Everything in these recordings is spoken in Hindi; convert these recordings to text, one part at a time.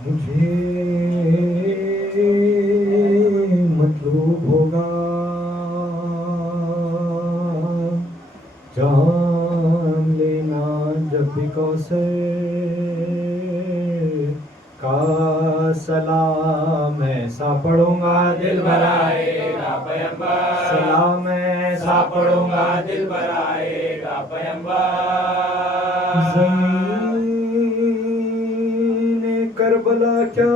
मुझे मतलूब होगा जान लेना जब भी कौसर का सलाम ऐसा पढ़ूंगा दिल भर आएगा पैगंबर, सलाम ऐसा पढ़ूंगा दिल भर आएगा पैगंबर। ज़मीन करबला क्या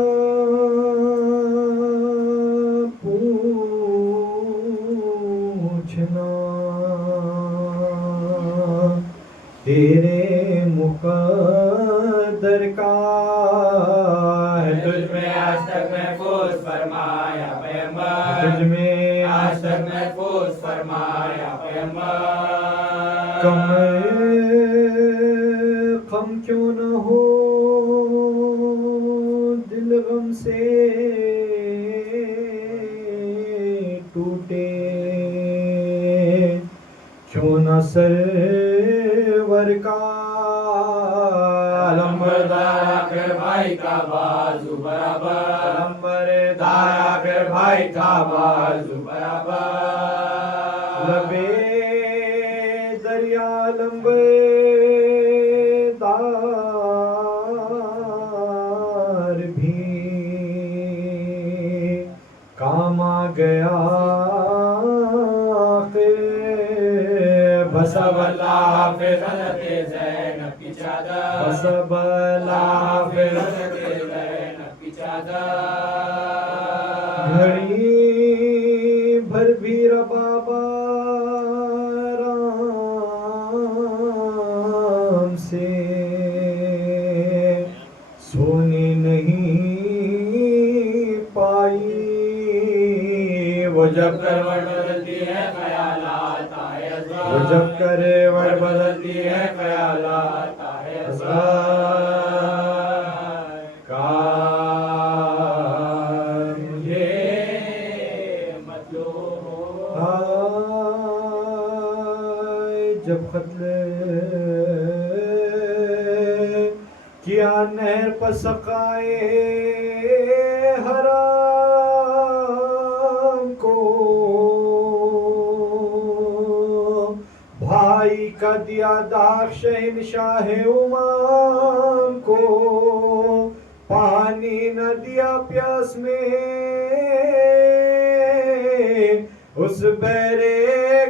पूछना, तेरे मुक़द्दर का है तुझ में आज तक महफूज फरमाया पैगंबर, तुझ में आज तक महफूज फरमाया पैगंबर। कम क्यों न हो दिल गम से टूटे, क्यों न सरवर का लंबरदार फिर भाई का बाजू बराबर, लंबरदार फिर भाई का बाजू बराबर। लबे दरिया लंबरदार भी काम आ गया बसबला फिर ज़ैनब की चादर, बसबला फिर ज़ैनब की चादर। घड़ी भर भी रबाबा राम से सोने नहीं पाई, वो जब करवट बदलती है ख्यालात आए, वो जब करवट बदलती है ख्यालात आए। मुझे मतलब जब खत्ल किया नहर पर सकाए हराम को, भाई का दिया दाग शहंशाह उमाम को, पानी न दिया प्यास में उस बेरे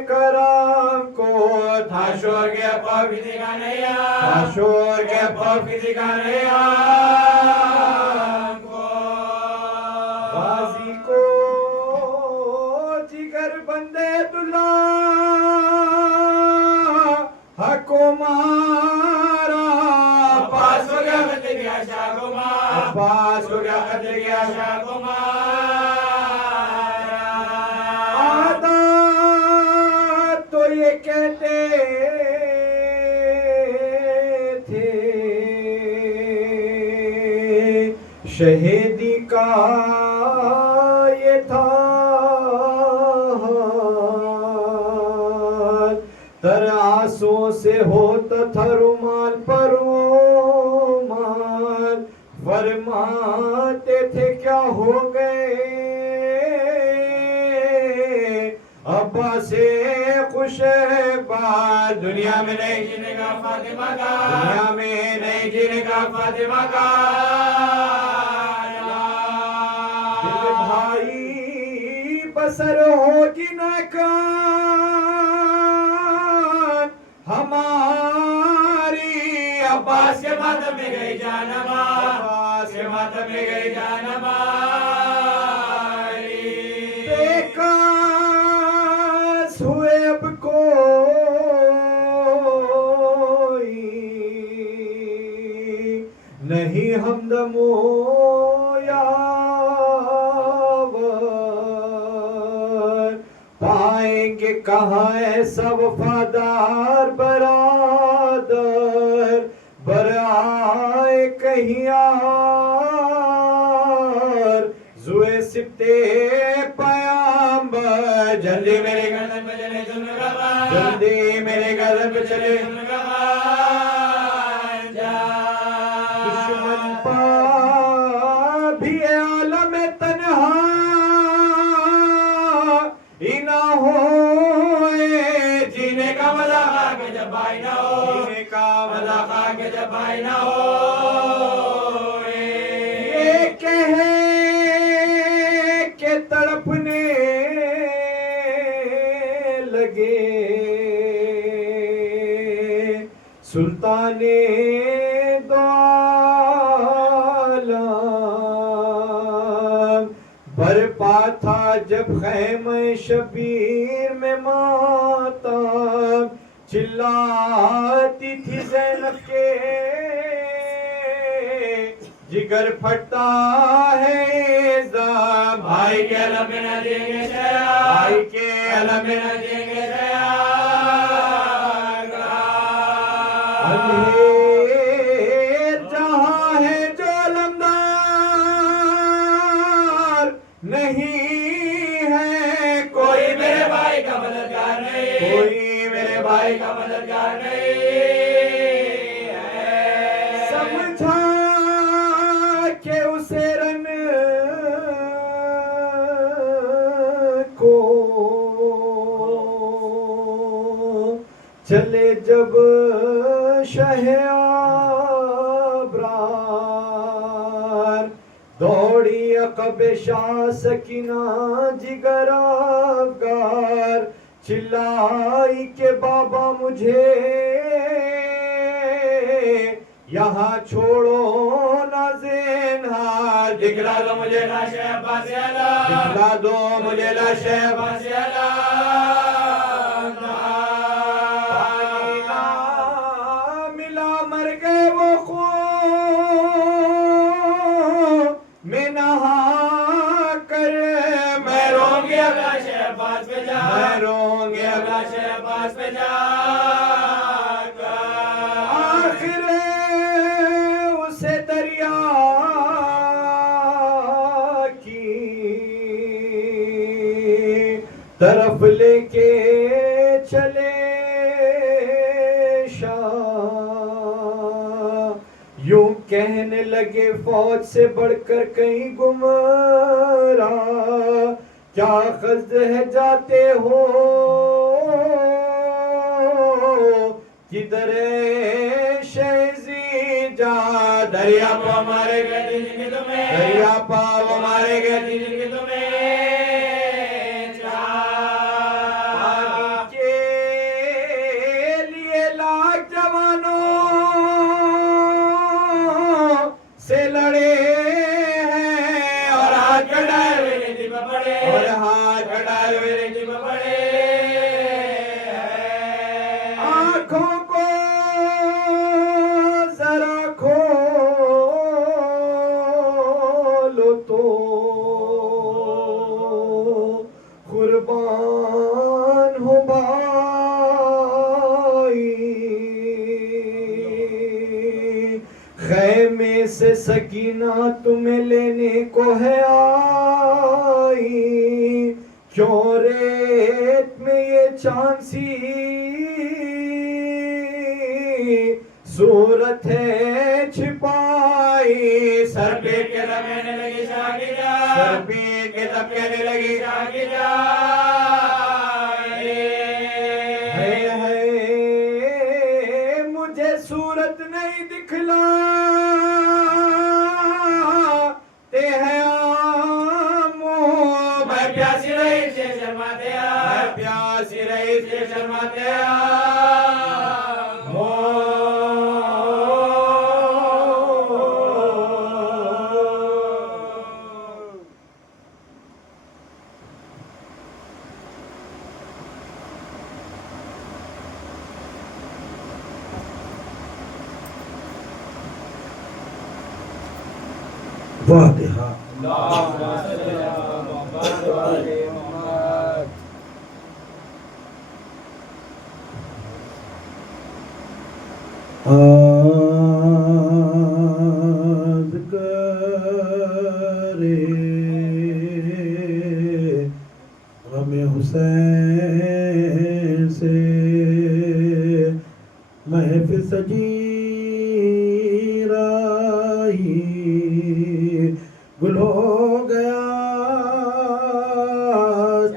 कराम को, था शोर के पाप किसी का नहीं आ, था शोर के पाप किसी का नहीं आ को, गाजी को जिगर बंदे दुल्ला हको मारा, अब्बास हो गया खत गया शाह को मारा, अब्बास हो गया खत गया शाह को मारा। आदा तो ये कहते थे शहीदी का ये था तर आंसुओं से होता था रुमाल पर रुमाल, फरमाते थे क्या हो गए अब्बा से खुश बात, दुनिया में नहीं जीनेगा फातिमा का, दुनिया में नहीं जीनेगा फातिमा का। दिल भाई बसर होगी न कान हमारी, अब्बास के मातम में गई जान हमारी, अब्बास के मातम में गई जान हमारी। बेकास हुए अब कोई नहीं हमदमो यावर, पाएंगे कहाँ ऐसा वफादार बरादर, बराए कहीं यार जुए सिप्ते पयाम्बर, जल्दी मेरे गर्दन में जले जल्दी मेरे घर पे चले दुश्मन पा भी आलम तन्हा इना हो जीने का मजा खा के जब भाई ना हो जीने का मजा खा के जब भाई ना हो ये कहे के तड़पने लगे सुल्ताने दो आलम बरपा था जब खैमे शबीर में मातम चिल्लाती थी ज़ैनब के जिगर फटता है ज़ाम भाई के अलम में न देंगे शया भाई के अलम में न देंगे शया अंधेर जहां है जो अलमदार नहीं है कोई मेरे भाई का मददगार नहीं कोई मेरे भाई का मददगार नहीं है समझा के उसे रन को चले जब शहब्रार दौड़ी अकब शाह सकीना जिगर अफगार चिल्लाई के बाबा मुझे यहाँ छोड़ो ना ज़ेनहार दिखला दो मुझे लाश अब्बास अला दिखला दो मुझे लाश अब्बास अला मिला मर गए वो खून में नहा कर मैं रोंगे लाश अब्बास पे जा मैं रोंगे लाश अब्बास पे जा तरफ लेके चले शाह यूं कहने लगे फौज से बढ़कर कहीं गुमरा क्या क़स्द है जाते हो किधर शेजी जा दरिया पाव मारे गए तुम्हें दरिया पाव मारे गए तुम्हें से लड़े हैं और हाथ कटाए हुए रेती में पड़े और हाथ कटाए हुए रेती में पड़े आँखों को जरा खोलो तो कुर्बान हो भाई खैमे से सकीना तुम्हें लेने को है आई क्यों रेत में ये चांसी सूरत है छिपाई सर पे के लगने लगी शागिरा सर पे के लगने लगी शागिरा मुझे सूरत नहीं दिखला प्यासी रही से शर्माते प्यासी रही से शर्माते वाह आज करे गम हुसैन से महफिल सजी राही गुल हो गया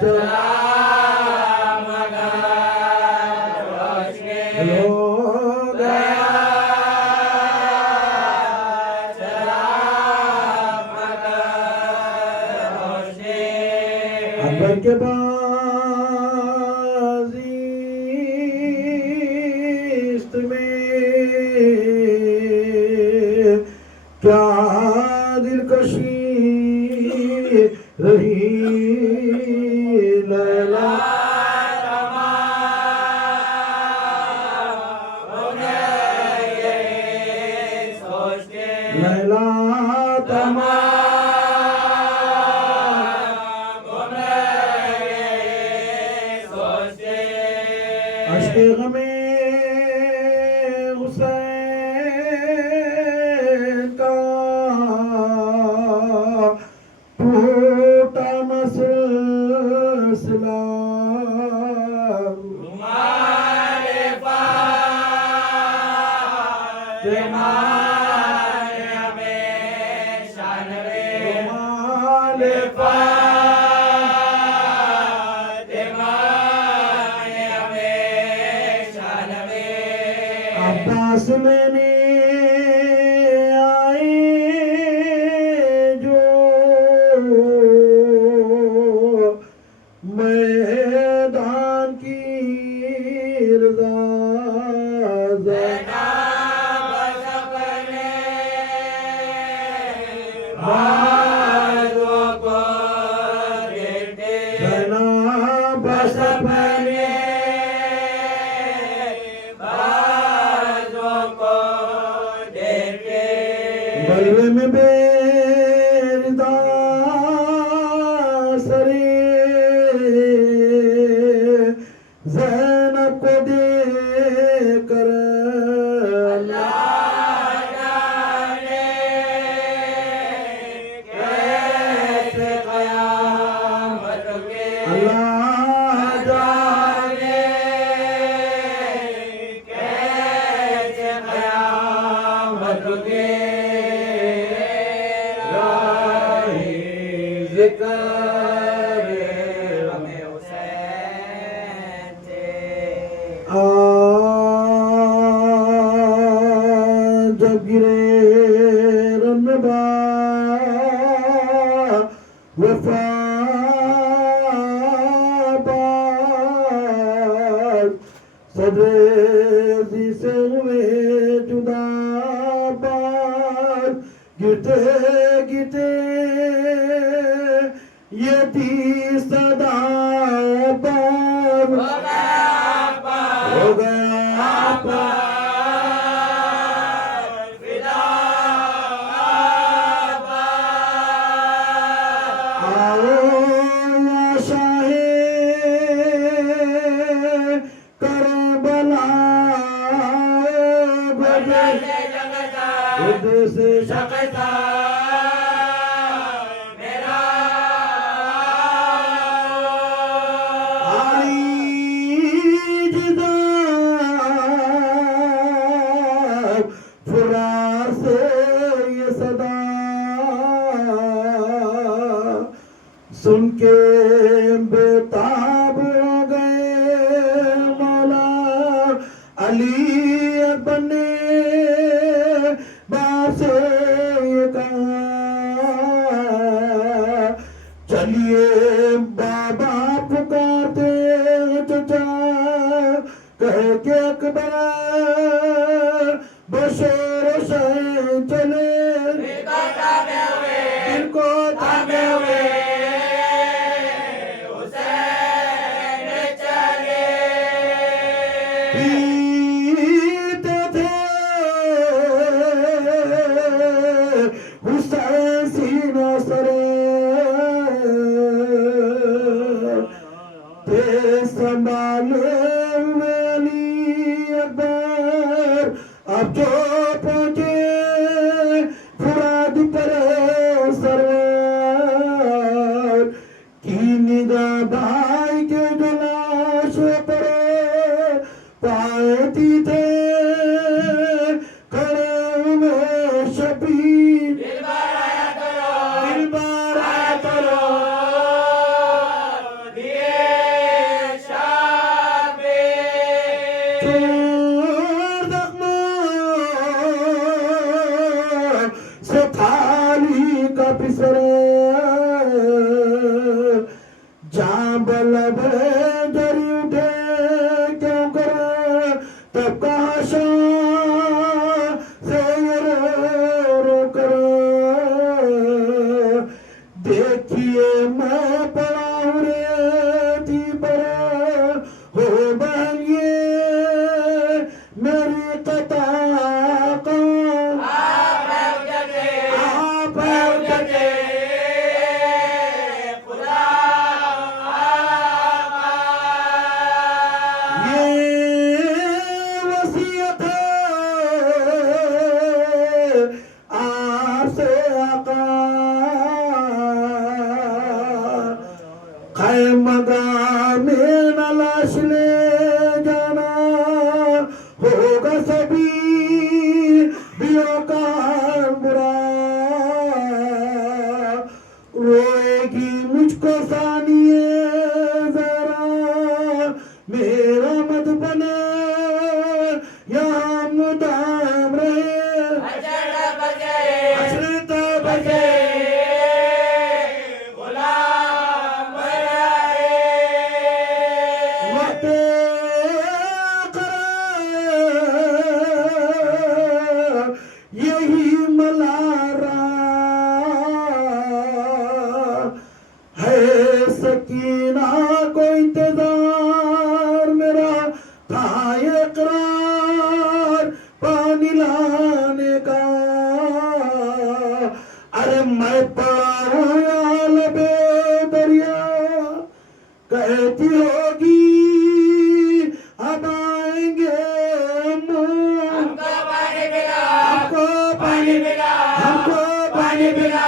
चला मगर रोशनी गुल हो गया चला मगर रोशनी अकबर के बाजीस्त में क्या दिलकशी रही लैला लैला तमाम अश्के गमे हुसैन का टूटा मसला तुम्हारे तुम्हारे हमेशा नबी तुम्हारे तुम्हारे हमेशा नबी अब्बास लेने आए जो मैदान की रज़ा बाजों को देते जना बस अपने बाजों को देते बलवे में बेरदा सरे ज़ैनब को देकर कैसे क़यामत के अल्लाह जाने कैसे क़यामत के राही ज़िक्र हमें हुसैन थे जब गिरे रनबा वफाबाद सदरेजी से हुए जुदा बात गिरते गिरते ये थी सदा पार हो गया पार आओ या शाहे करबला खुद से शकता मेरा आई जिदा फुरार से ये सदा सुन के बेताब हो गए मौला अली बने बाप से ये कहा चलिए बाबा पुकारते चचा कह के अकबर बशोर से चले इनको थामे हुए पीते थे हुसैन सीना सरे ते संभाले हुए अली अकबर अब जो पहुंचे फुराद पर सरवर की निगाह भाई के जलाश पर पाती थे जाबल जरी उठे क्यों कर तब कहा से रो कर देखिए मैं पड़ा हूँ रेती पर हो बहन ये मेरी कथा का आप है उजड़े ये वसीयत है आपसे आका खैमगा में न लाश ले जाना होगा सभी दियों का बुरा रोएगी मुझको सानिए जरा मेरा मत बने यहाँ मुदाम रहे हसरत बजे वक्त करार यही मलारा है सकीना को इंतजार मेरा था इकरार पानी लाने का अरे मैं पड़ा हूँ यहाँ लबे दरिया कहती होगी अब आएंगे हमको पानी मिला हमको पानी मिला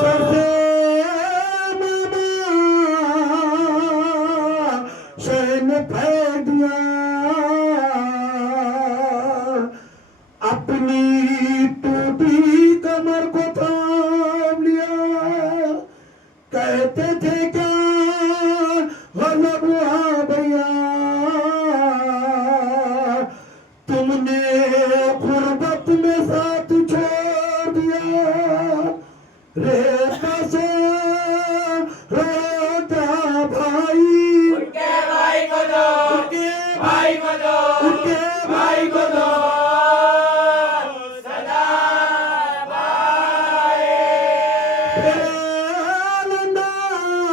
सरसे मामा शहन फेंक दिया अपनी टूटी कमर को थाम लिया कहते थे क्या गजब हुआ भैया तुमने गुर्बत में साथ छोड़ दिया रेता से रोता भाई उनके भाई को दो उनके भाई को दो उनके भाई को दो सदा भाई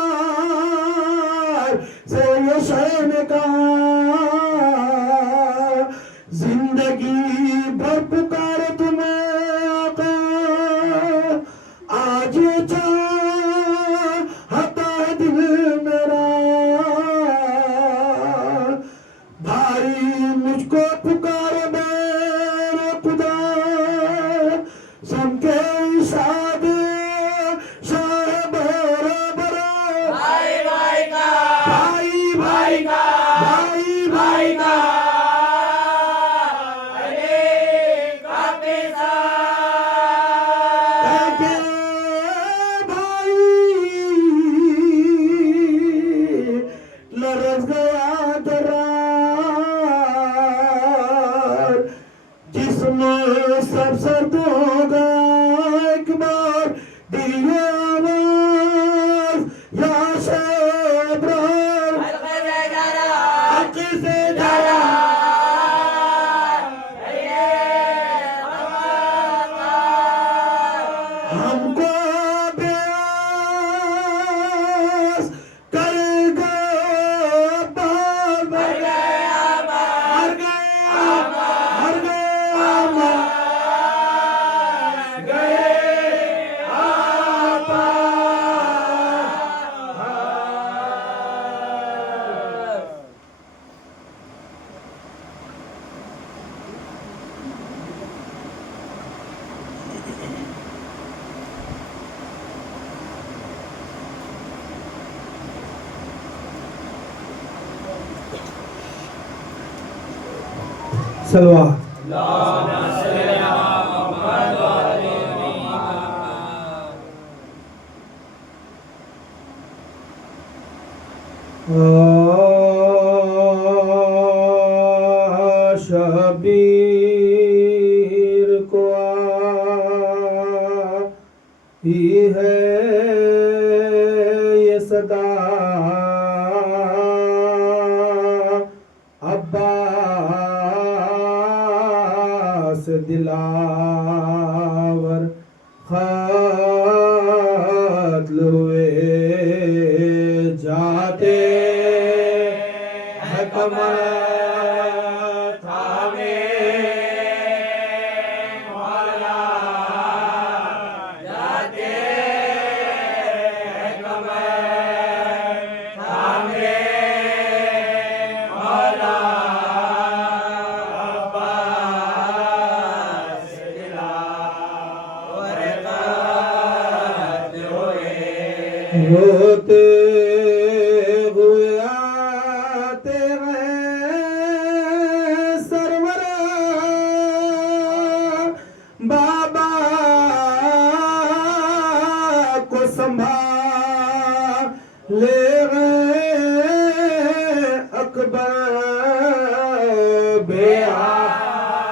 अंदार से ये शहन का जिंदगी भर पुकार तुम्हें आका आज ये चाहता है दिल मेरा भाई मुझको पुकार मेरे खुदा सबके इशारे शाह बराबर भाई भाई का भाई भाई का भाई भाई का अरे काफी कहके भाई लरस गया दरार जिसमें सब सर्द हो गया एक बार दिए आवाज या शेब्रार हक से जरा हमको बेआस कर गए बार मर गया मर गए मर गए सलवा शबीर को ही है ये सदा अब्बास दिलावर खत्ल हुए जाते हैं कमर थामे मौला जाते हैं कमर थामे मौला अब्बास दिलावर खत्ल हुए रोते हुए आते हैं सरवर बाबा को संभाले गए अकबर बेहाल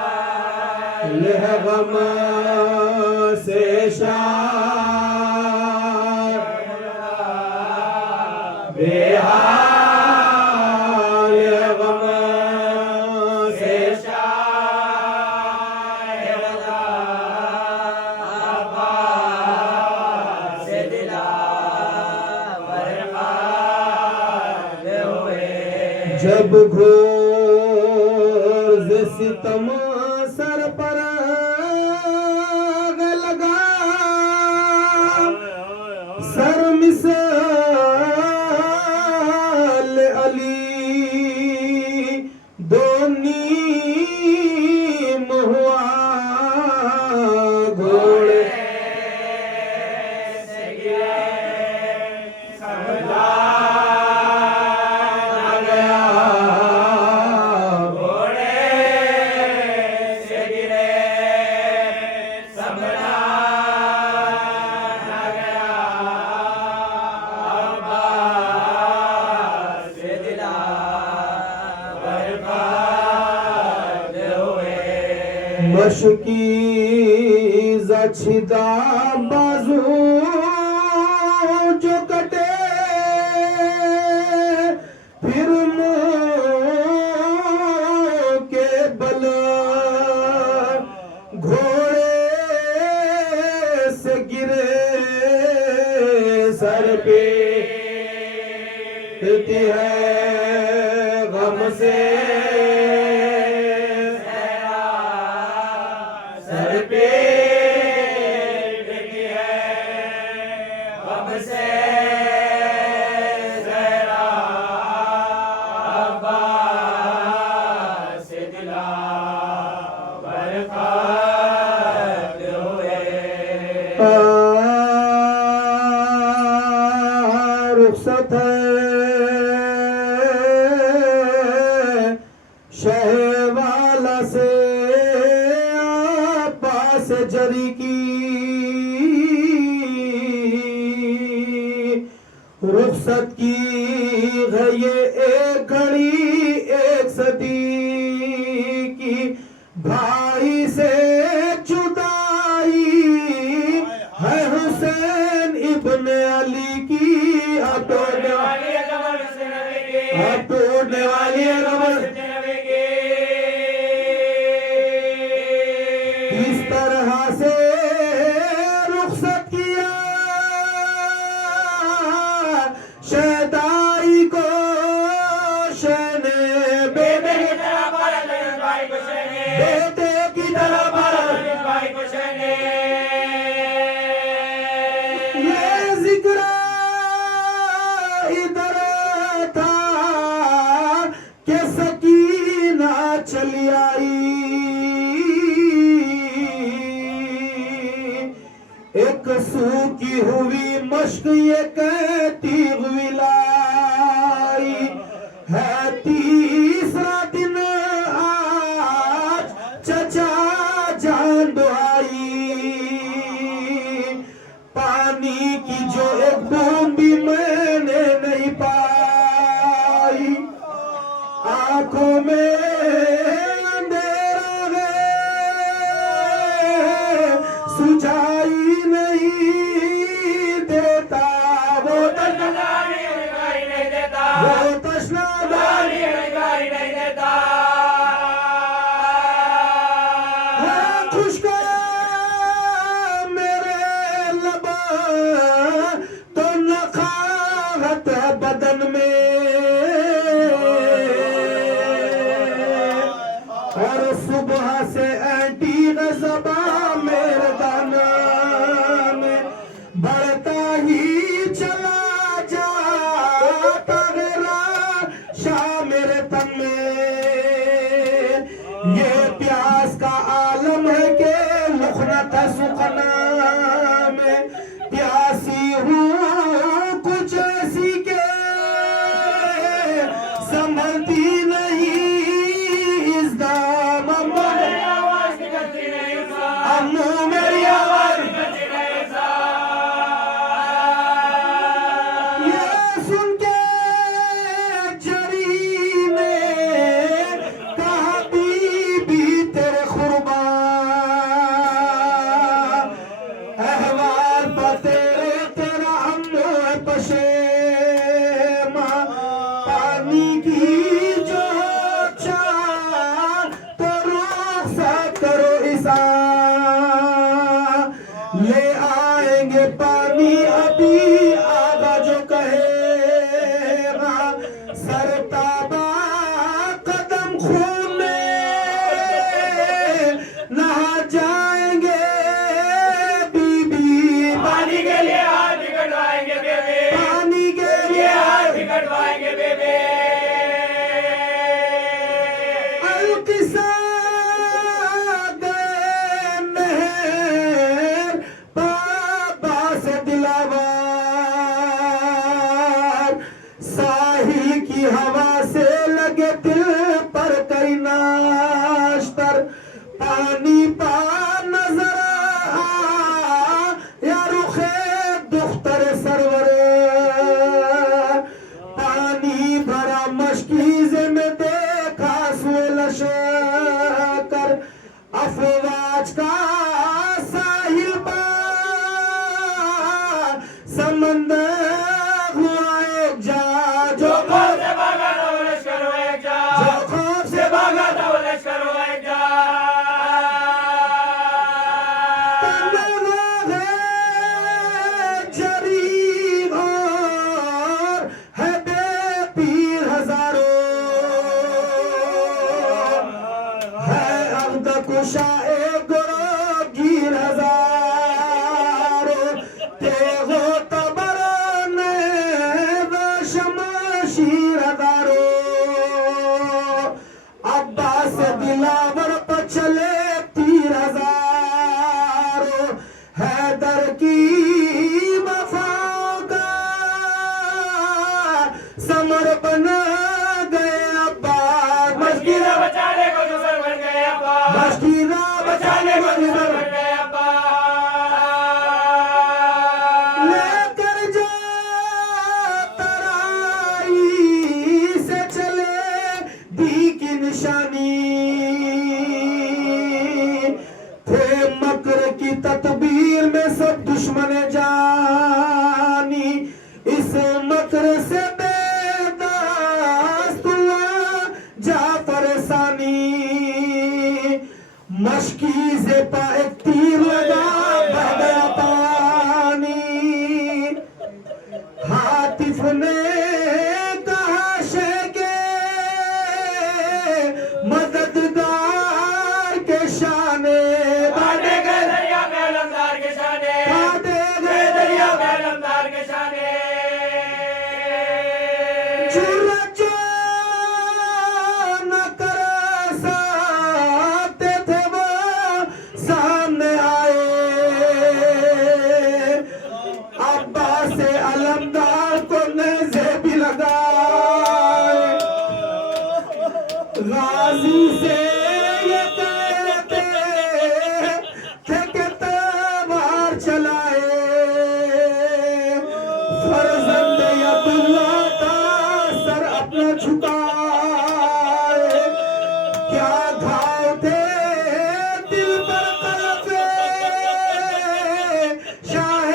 है गम से शार बेहाल है गम से अब्बास दिलावर खत्ल हुए जब घोर सितम सर पर लगा सर मिसाल अली दोनी हुआ घोड़े से गिरे समझा न गया घोड़े से गिरे समझा न गया अब्बास दिलावर खत्ल हुए मशकी जछिदा बाजू जो कटे फिर मुंह के बल घोड़े से गिरे सर पे है गम से सर पे टिकी है गम से सहरा अब्बास दिलावर खत्ल हुए रुखसत है शहवाला से पास जरी की रुखसत की है ये एक घड़ी एक सदी की भाई से जुदाई है हुसैन इब्न अली की तोड़ने वाली है कमर से नबी की तोड़ने वाली है कमर से नबी की इस तरह से रुखसत किया शहदाई को शहने बेटे की तरह भारत भाई को शहने बेटे की तरह भारत भाई को शहने ये जिक्र इधर था कि सकीना चली आई एक सूखी हुई मश्क ये कहती हुई लाई है तीसरा दिन आज चचा जान दुआई पानी की जो एक बूंद भी मैंने नहीं पाई आंखों में अंधेरा है सुझाई नहीं देता, वो तशनादारी गारी नहीं देता, वो तशनादारी गारी नहीं देता। है खुशका मेरे लबा तो नखाहत है बदन में, और सुबह से एंटी गज़बा मेरे दाना में बढ़ता ही चला जाता मेरा शाह मेरे तन में। ये प्यास का आलम है कि लुखनत है सुखना में, प्यासी हूँ कुछ ऐसी के संभलती नहीं इस दाम। मेरी आवाज निकलती नहीं सा, अम्मू मेरी आवाज निकलती नहीं सा। ये सुन के जरी ने कहा बीबी तेरे कुर्बान, अहवाल तेरे तेरा अम्मू है पशेमा, पानी की जो चाह तो रुखसत करो ईसा, ले आएंगे पानी अभी आगा जो कहेगा, सरताबा कदम खून में नहा जाएंगे बीबी, पानी के लिए हाथ भी कटवाएंगे बेबे, पानी के ये लिए हाथ भी कटवाएंगे बेबे। अलकिसा गए नहर बाबा से दिलावर, साहिल की हवा से लगे दिल पर कई नाश्तर, पानी पा नजर आ या रुखे दुख्तर सरवर, पानी भरा मशकीज़े में देखा सुलश कर, अफवाज का साहिल पार समंदर हुआ एक जा, जो खौफ से भागा था वो लश्कर हो एक जा, जो खौफ से भागा था वो लश्कर हो एक जा। जरी और है बेपीर हजारों, है अब्द कुशाए गिर हजारों, तेगो तबर ने शमशीर हजारों, अब्बास दिलावर पर चले तीर हजारों, हैदर की वफाओं का समर बना गए अब्बास, मस्किना बचाने को जुफर बन गए अब्बा, मस्किना बचाने को जुफर बन गए अब्बा। लेकर जा तराई से चले दी की निशानी, थे मकर की तदबीर में सब दुश्मन जानी, इस मकर से बेदास्त हुआ जाफर सानी, मशकीज़े पा एक तीर लगा बह गया पानी, हातिफ ने कहा शेके मददगार के शाने, काटे गए दरिया में अलमदार के शाने, काटे गए दरिया में अलमदार के शाने। जुर्रत जो न कर सकते थे वो सामने आए, अब्बास से अलमदार को नेज़े भी लगाए, गाजी से ये कहते थे कि तलवार चलाए, फर्जंद अब्दुल्लाह का सर अपना झुकाए, क्या घाव थे दिल पर कलफे शाह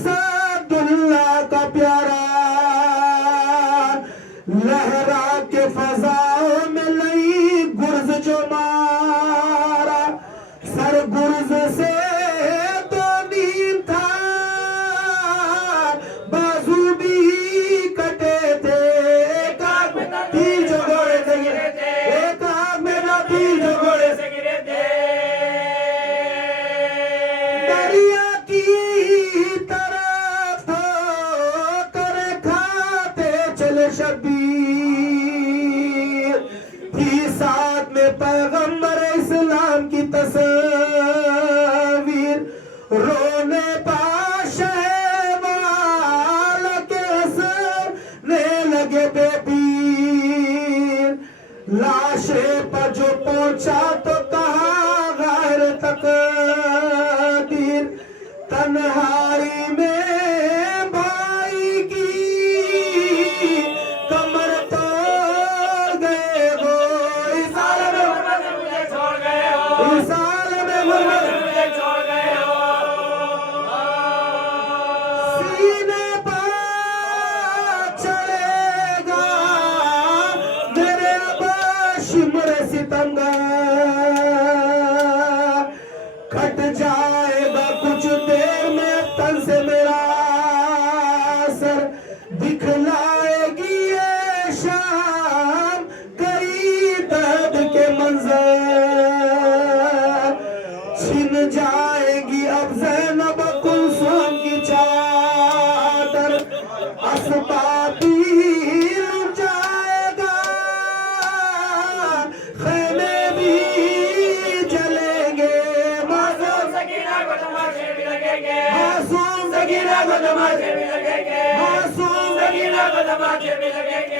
असदुल्ला का प्यारा लहरा के फजाओं में लई गुर्ज जो मारा सर गुर्ज से तो नीम था बाजू भी कटे थे एक आग में तीर जो घोड़े से गिरे थे एक आग में तीर जो घोड़े से गिरे थे दरिया की तरफ कर खाते चले शबीर थी साथ में पैगंबर इस्लाम की तस्वीर रोने पाशेवाल के हंसने लगे बेपीर लाशे पर जो पहुंचा तो कहा गैर तकदीर तन्हाई में भाई की कमर तोड़ गए हो इस आलम में मुझे छोड़ गए हो इस आलम में मुझे छोड़ गए हो सीने पर चढ़ेगा मेरे शिमर सितमगार खट जाएगा कुछ देर में तन से मेरा सर दिखलाएगी ये शाम कई दर्द के मंजर छिन जाएगी अब ज़ैनब कुलसूम की चादर अस्बाबील जाएगा खैमे भी जलेंगे मासूम सकीना को तमाचे भी लगेंगे मासूम सकीना को तमाचे भी लगेंगे मासूम सकीना को तमाचे भी लगेंगे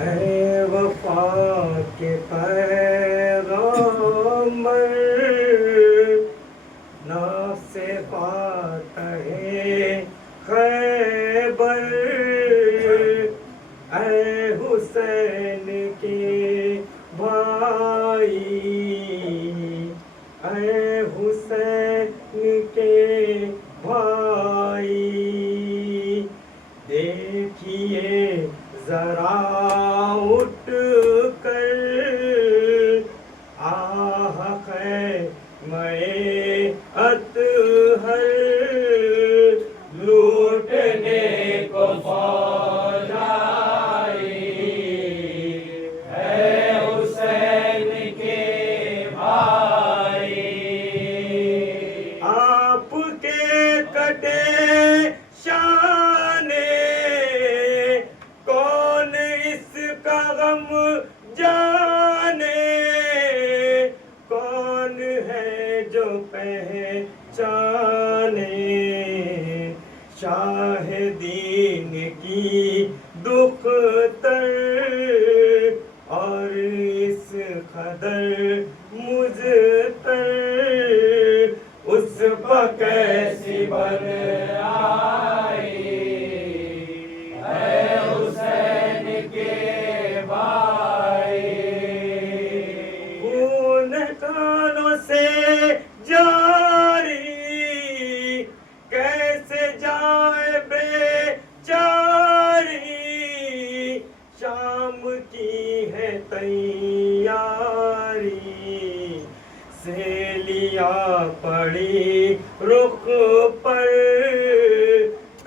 है वफा के पैगंबर नासे फातहे खैबर ऐ हुसैन के भाई ऐ हुसैन के भाई देखिए जरा उठ कर आह है मैं अतहर लूटने को फौज आई है हुसैन के भाई आपके कटे शाने कौन इसका गम जाने कौन है जो पहचाने शाह दीन की दुख तर और इस खदर मुझतर उस पर कैसी बन आई है हुसैन के भाई खून कानों से जारी कैसे जाए बेचारी शाम की है तैयारी से लिया पड़ी रुख पर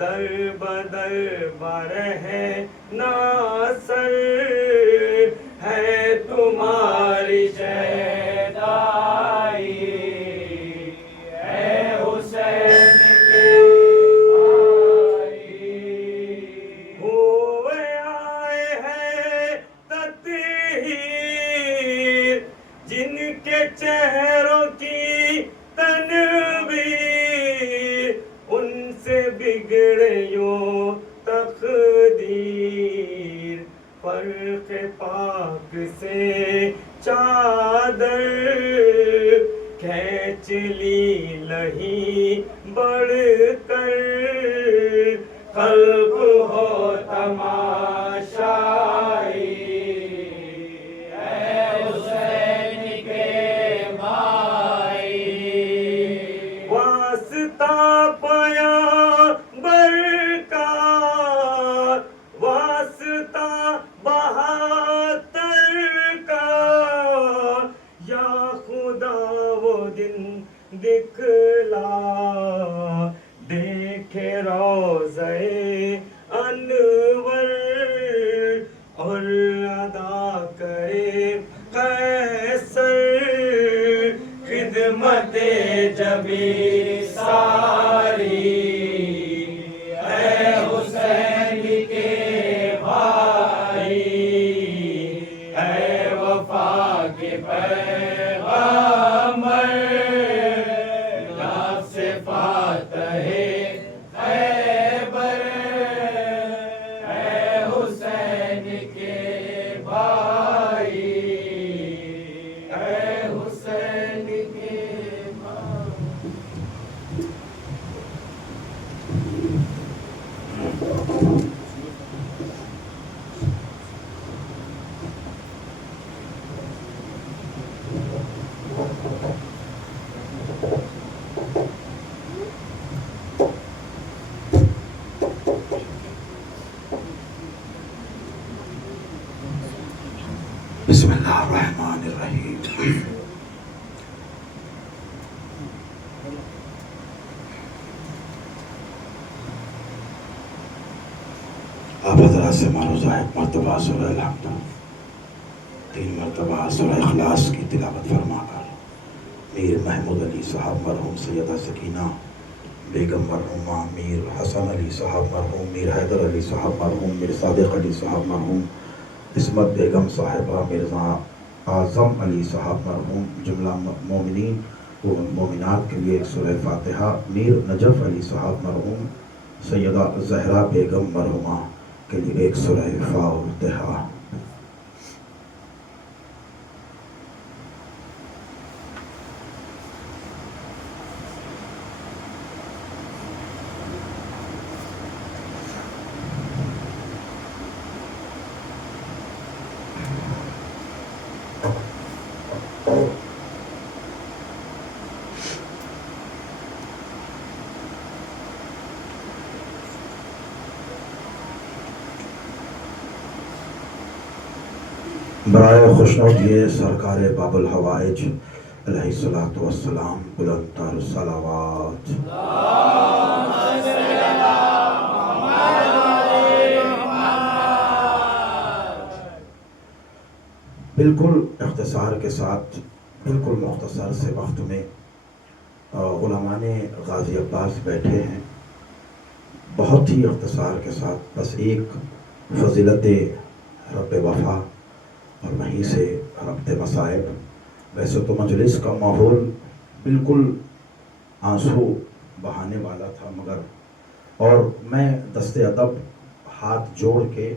दर बदर बर है नासर है तुम्हारी शहदाई है हुसैन के भाई हुए आए हैं तत्हीर जिनके चेहरों की तनवीर बिगड़ यूं तकदीर, फर्क पाक से चादर खींच ली लही बढ़कर, खल्क हो तमाशाई, ऐ हुसैन के भाई। वास्ता पयंबर का, वास्ता बहातर का, या खुदा वो दिन दिखला, देखे रोज़े अनवर और अदा करे कैसर, खिदमते जबीर सारी, ऐ हुसैन के भाई, ऐ वफा के पैगंबर, नाम से फातहे खैबर, ऐ हुसैन के भाई, ऐ हुसैन के भाई। बिस्मिल्लाहिर्रहमानिर्रहीम। आप हज़रात से मारूज़ा एक मरतबा सूरह अल-हम्द, 3 मरतबा सूरह इखलास की तिलावत फरमाकर मीर महमूद अली साहब मरहूम, सैयदा सकीना बेगम मरहूमा, मीर हसन अली साहब मरहूम, मीर हैदर अली साहब मरहूम, मीर सादिक अली साहब मरहूम, इस्मत बेगम साहिबा, मिर्ज़ा आज़म अली साहब मरहूम, जुमला मोमिनीन व मोमिनात के लिए एक सूरह फातिहा, मीर नजफ़ अली साहब मरहूम, सैयदा ज़हरा बेगम मरहूमा के लिए एक सूरह फातिहा। बराए खुशनौदिये सरकार बाबुल हवाइज अलैहिस्सलातु वस्सलाम, बुलंदतर सलावात। बिल्कुल इख्तिसार के साथ, बिल्कुल मुख्तसर से वक्त में गुलामाने गाज़ी अब्बास बैठे हैं। बहुत ही इख्तिसार के साथ बस एक फजीलत रब वफ़ा और वहीं से रब्त मसाइब। वैसे तो मजलिस का माहौल बिल्कुल आंसू बहाने वाला था, मगर और मैं दस्ते अदब हाथ जोड़ के,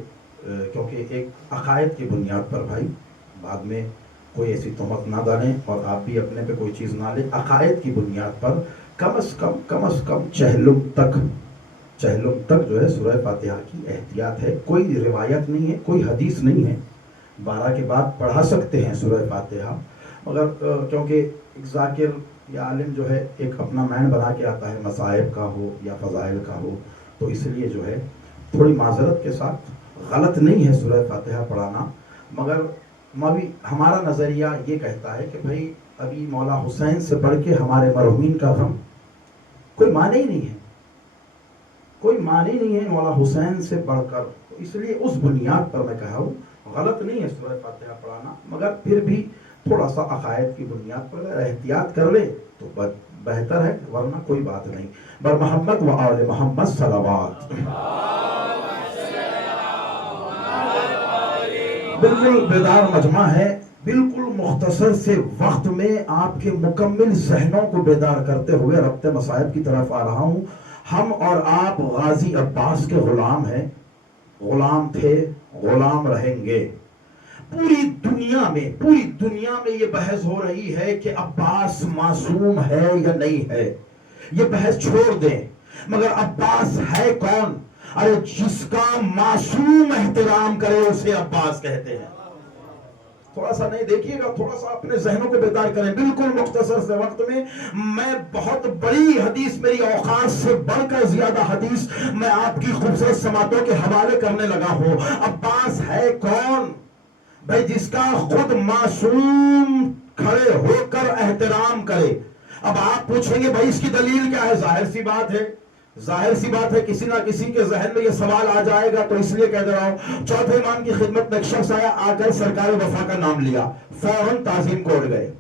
क्योंकि एक अकायद की बुनियाद पर भाई, बाद में कोई ऐसी तहमत ना डालें और आप भी अपने पे कोई चीज़ ना लें, अकायद की बुनियाद पर कम अज़ कम चहलुम तक जो है सूरह फातिहा की एहतियात है। कोई रिवायत नहीं है, कोई हदीस नहीं है, 12 के बाद पढ़ा सकते हैं सूरह फातिहा, मगर क्योंकि एक ज़ाकिर या आलिम जो है एक अपना मैन बना के आता है, मसाइब का हो या फ़ज़ाइल का हो, तो इसलिए जो है थोड़ी माजरत के साथ, गलत नहीं है सूरह फातिहा पढ़ाना, मगर मौलवी हमारा नज़रिया ये कहता है कि भाई अभी मौला हुसैन से बढ़ के हमारे मरहूमीन का गम कोई माने ही नहीं है, कोई माने ही नहीं है मौला हुसैन से बढ़कर। तो इसलिए उस बुनियाद पर मैं कहा हूँ, गलत नहीं है सूरह फातिहा पढ़ाना, मगर फिर भी थोड़ा सा अकायद की बुनियाद पर अगर एहतियात कर ले तो बेहतर है, वरना कोई बात नहीं। बर मोहम्मद व आले मोहम्मद सलावत। बिल्कुल बेदार मजमा है, बिल्कुल मुख्तसर से वक्त में आपके मुकम्मिल ज़हनों को बेदार करते हुए रब्ते मसाइब की तरफ आ रहा हूँ। हम और आप गाजी अब्बास के गुलाम हैं, गुलाम थे, गुलाम रहेंगे। पूरी दुनिया में ये बहस हो रही है कि अब्बास मासूम है या नहीं है। ये बहस छोड़ दें, मगर अब्बास है कौन? अरे जिसका मासूम एहतराम करे उसे अब्बास कहते हैं। थोड़ा सा नहीं देखिएगा, थोड़ा सा अपने जहनों को बेदार करें। बिल्कुल मुख्तसर से वक्त में मैं बहुत बड़ी हदीस, मेरी औकात से बढ़कर ज्यादा हदीस मैं आपकी खूबसूरत समातों के हवाले करने लगा हूं। अब्बास है कौन? भाई जिसका खुद मासूम खड़े होकर एहतराम करे। अब आप पूछेंगे भाई इसकी दलील क्या है? जाहिर सी बात है किसी ना किसी के जहन में यह सवाल आ जाएगा, तो इसलिए कह दे रहा हूं। चौथे इमाम की खिदमत में एक शख्स आया, आकर सरकार वफा का नाम लिया, फौरन ताजीम कोर्ट गए,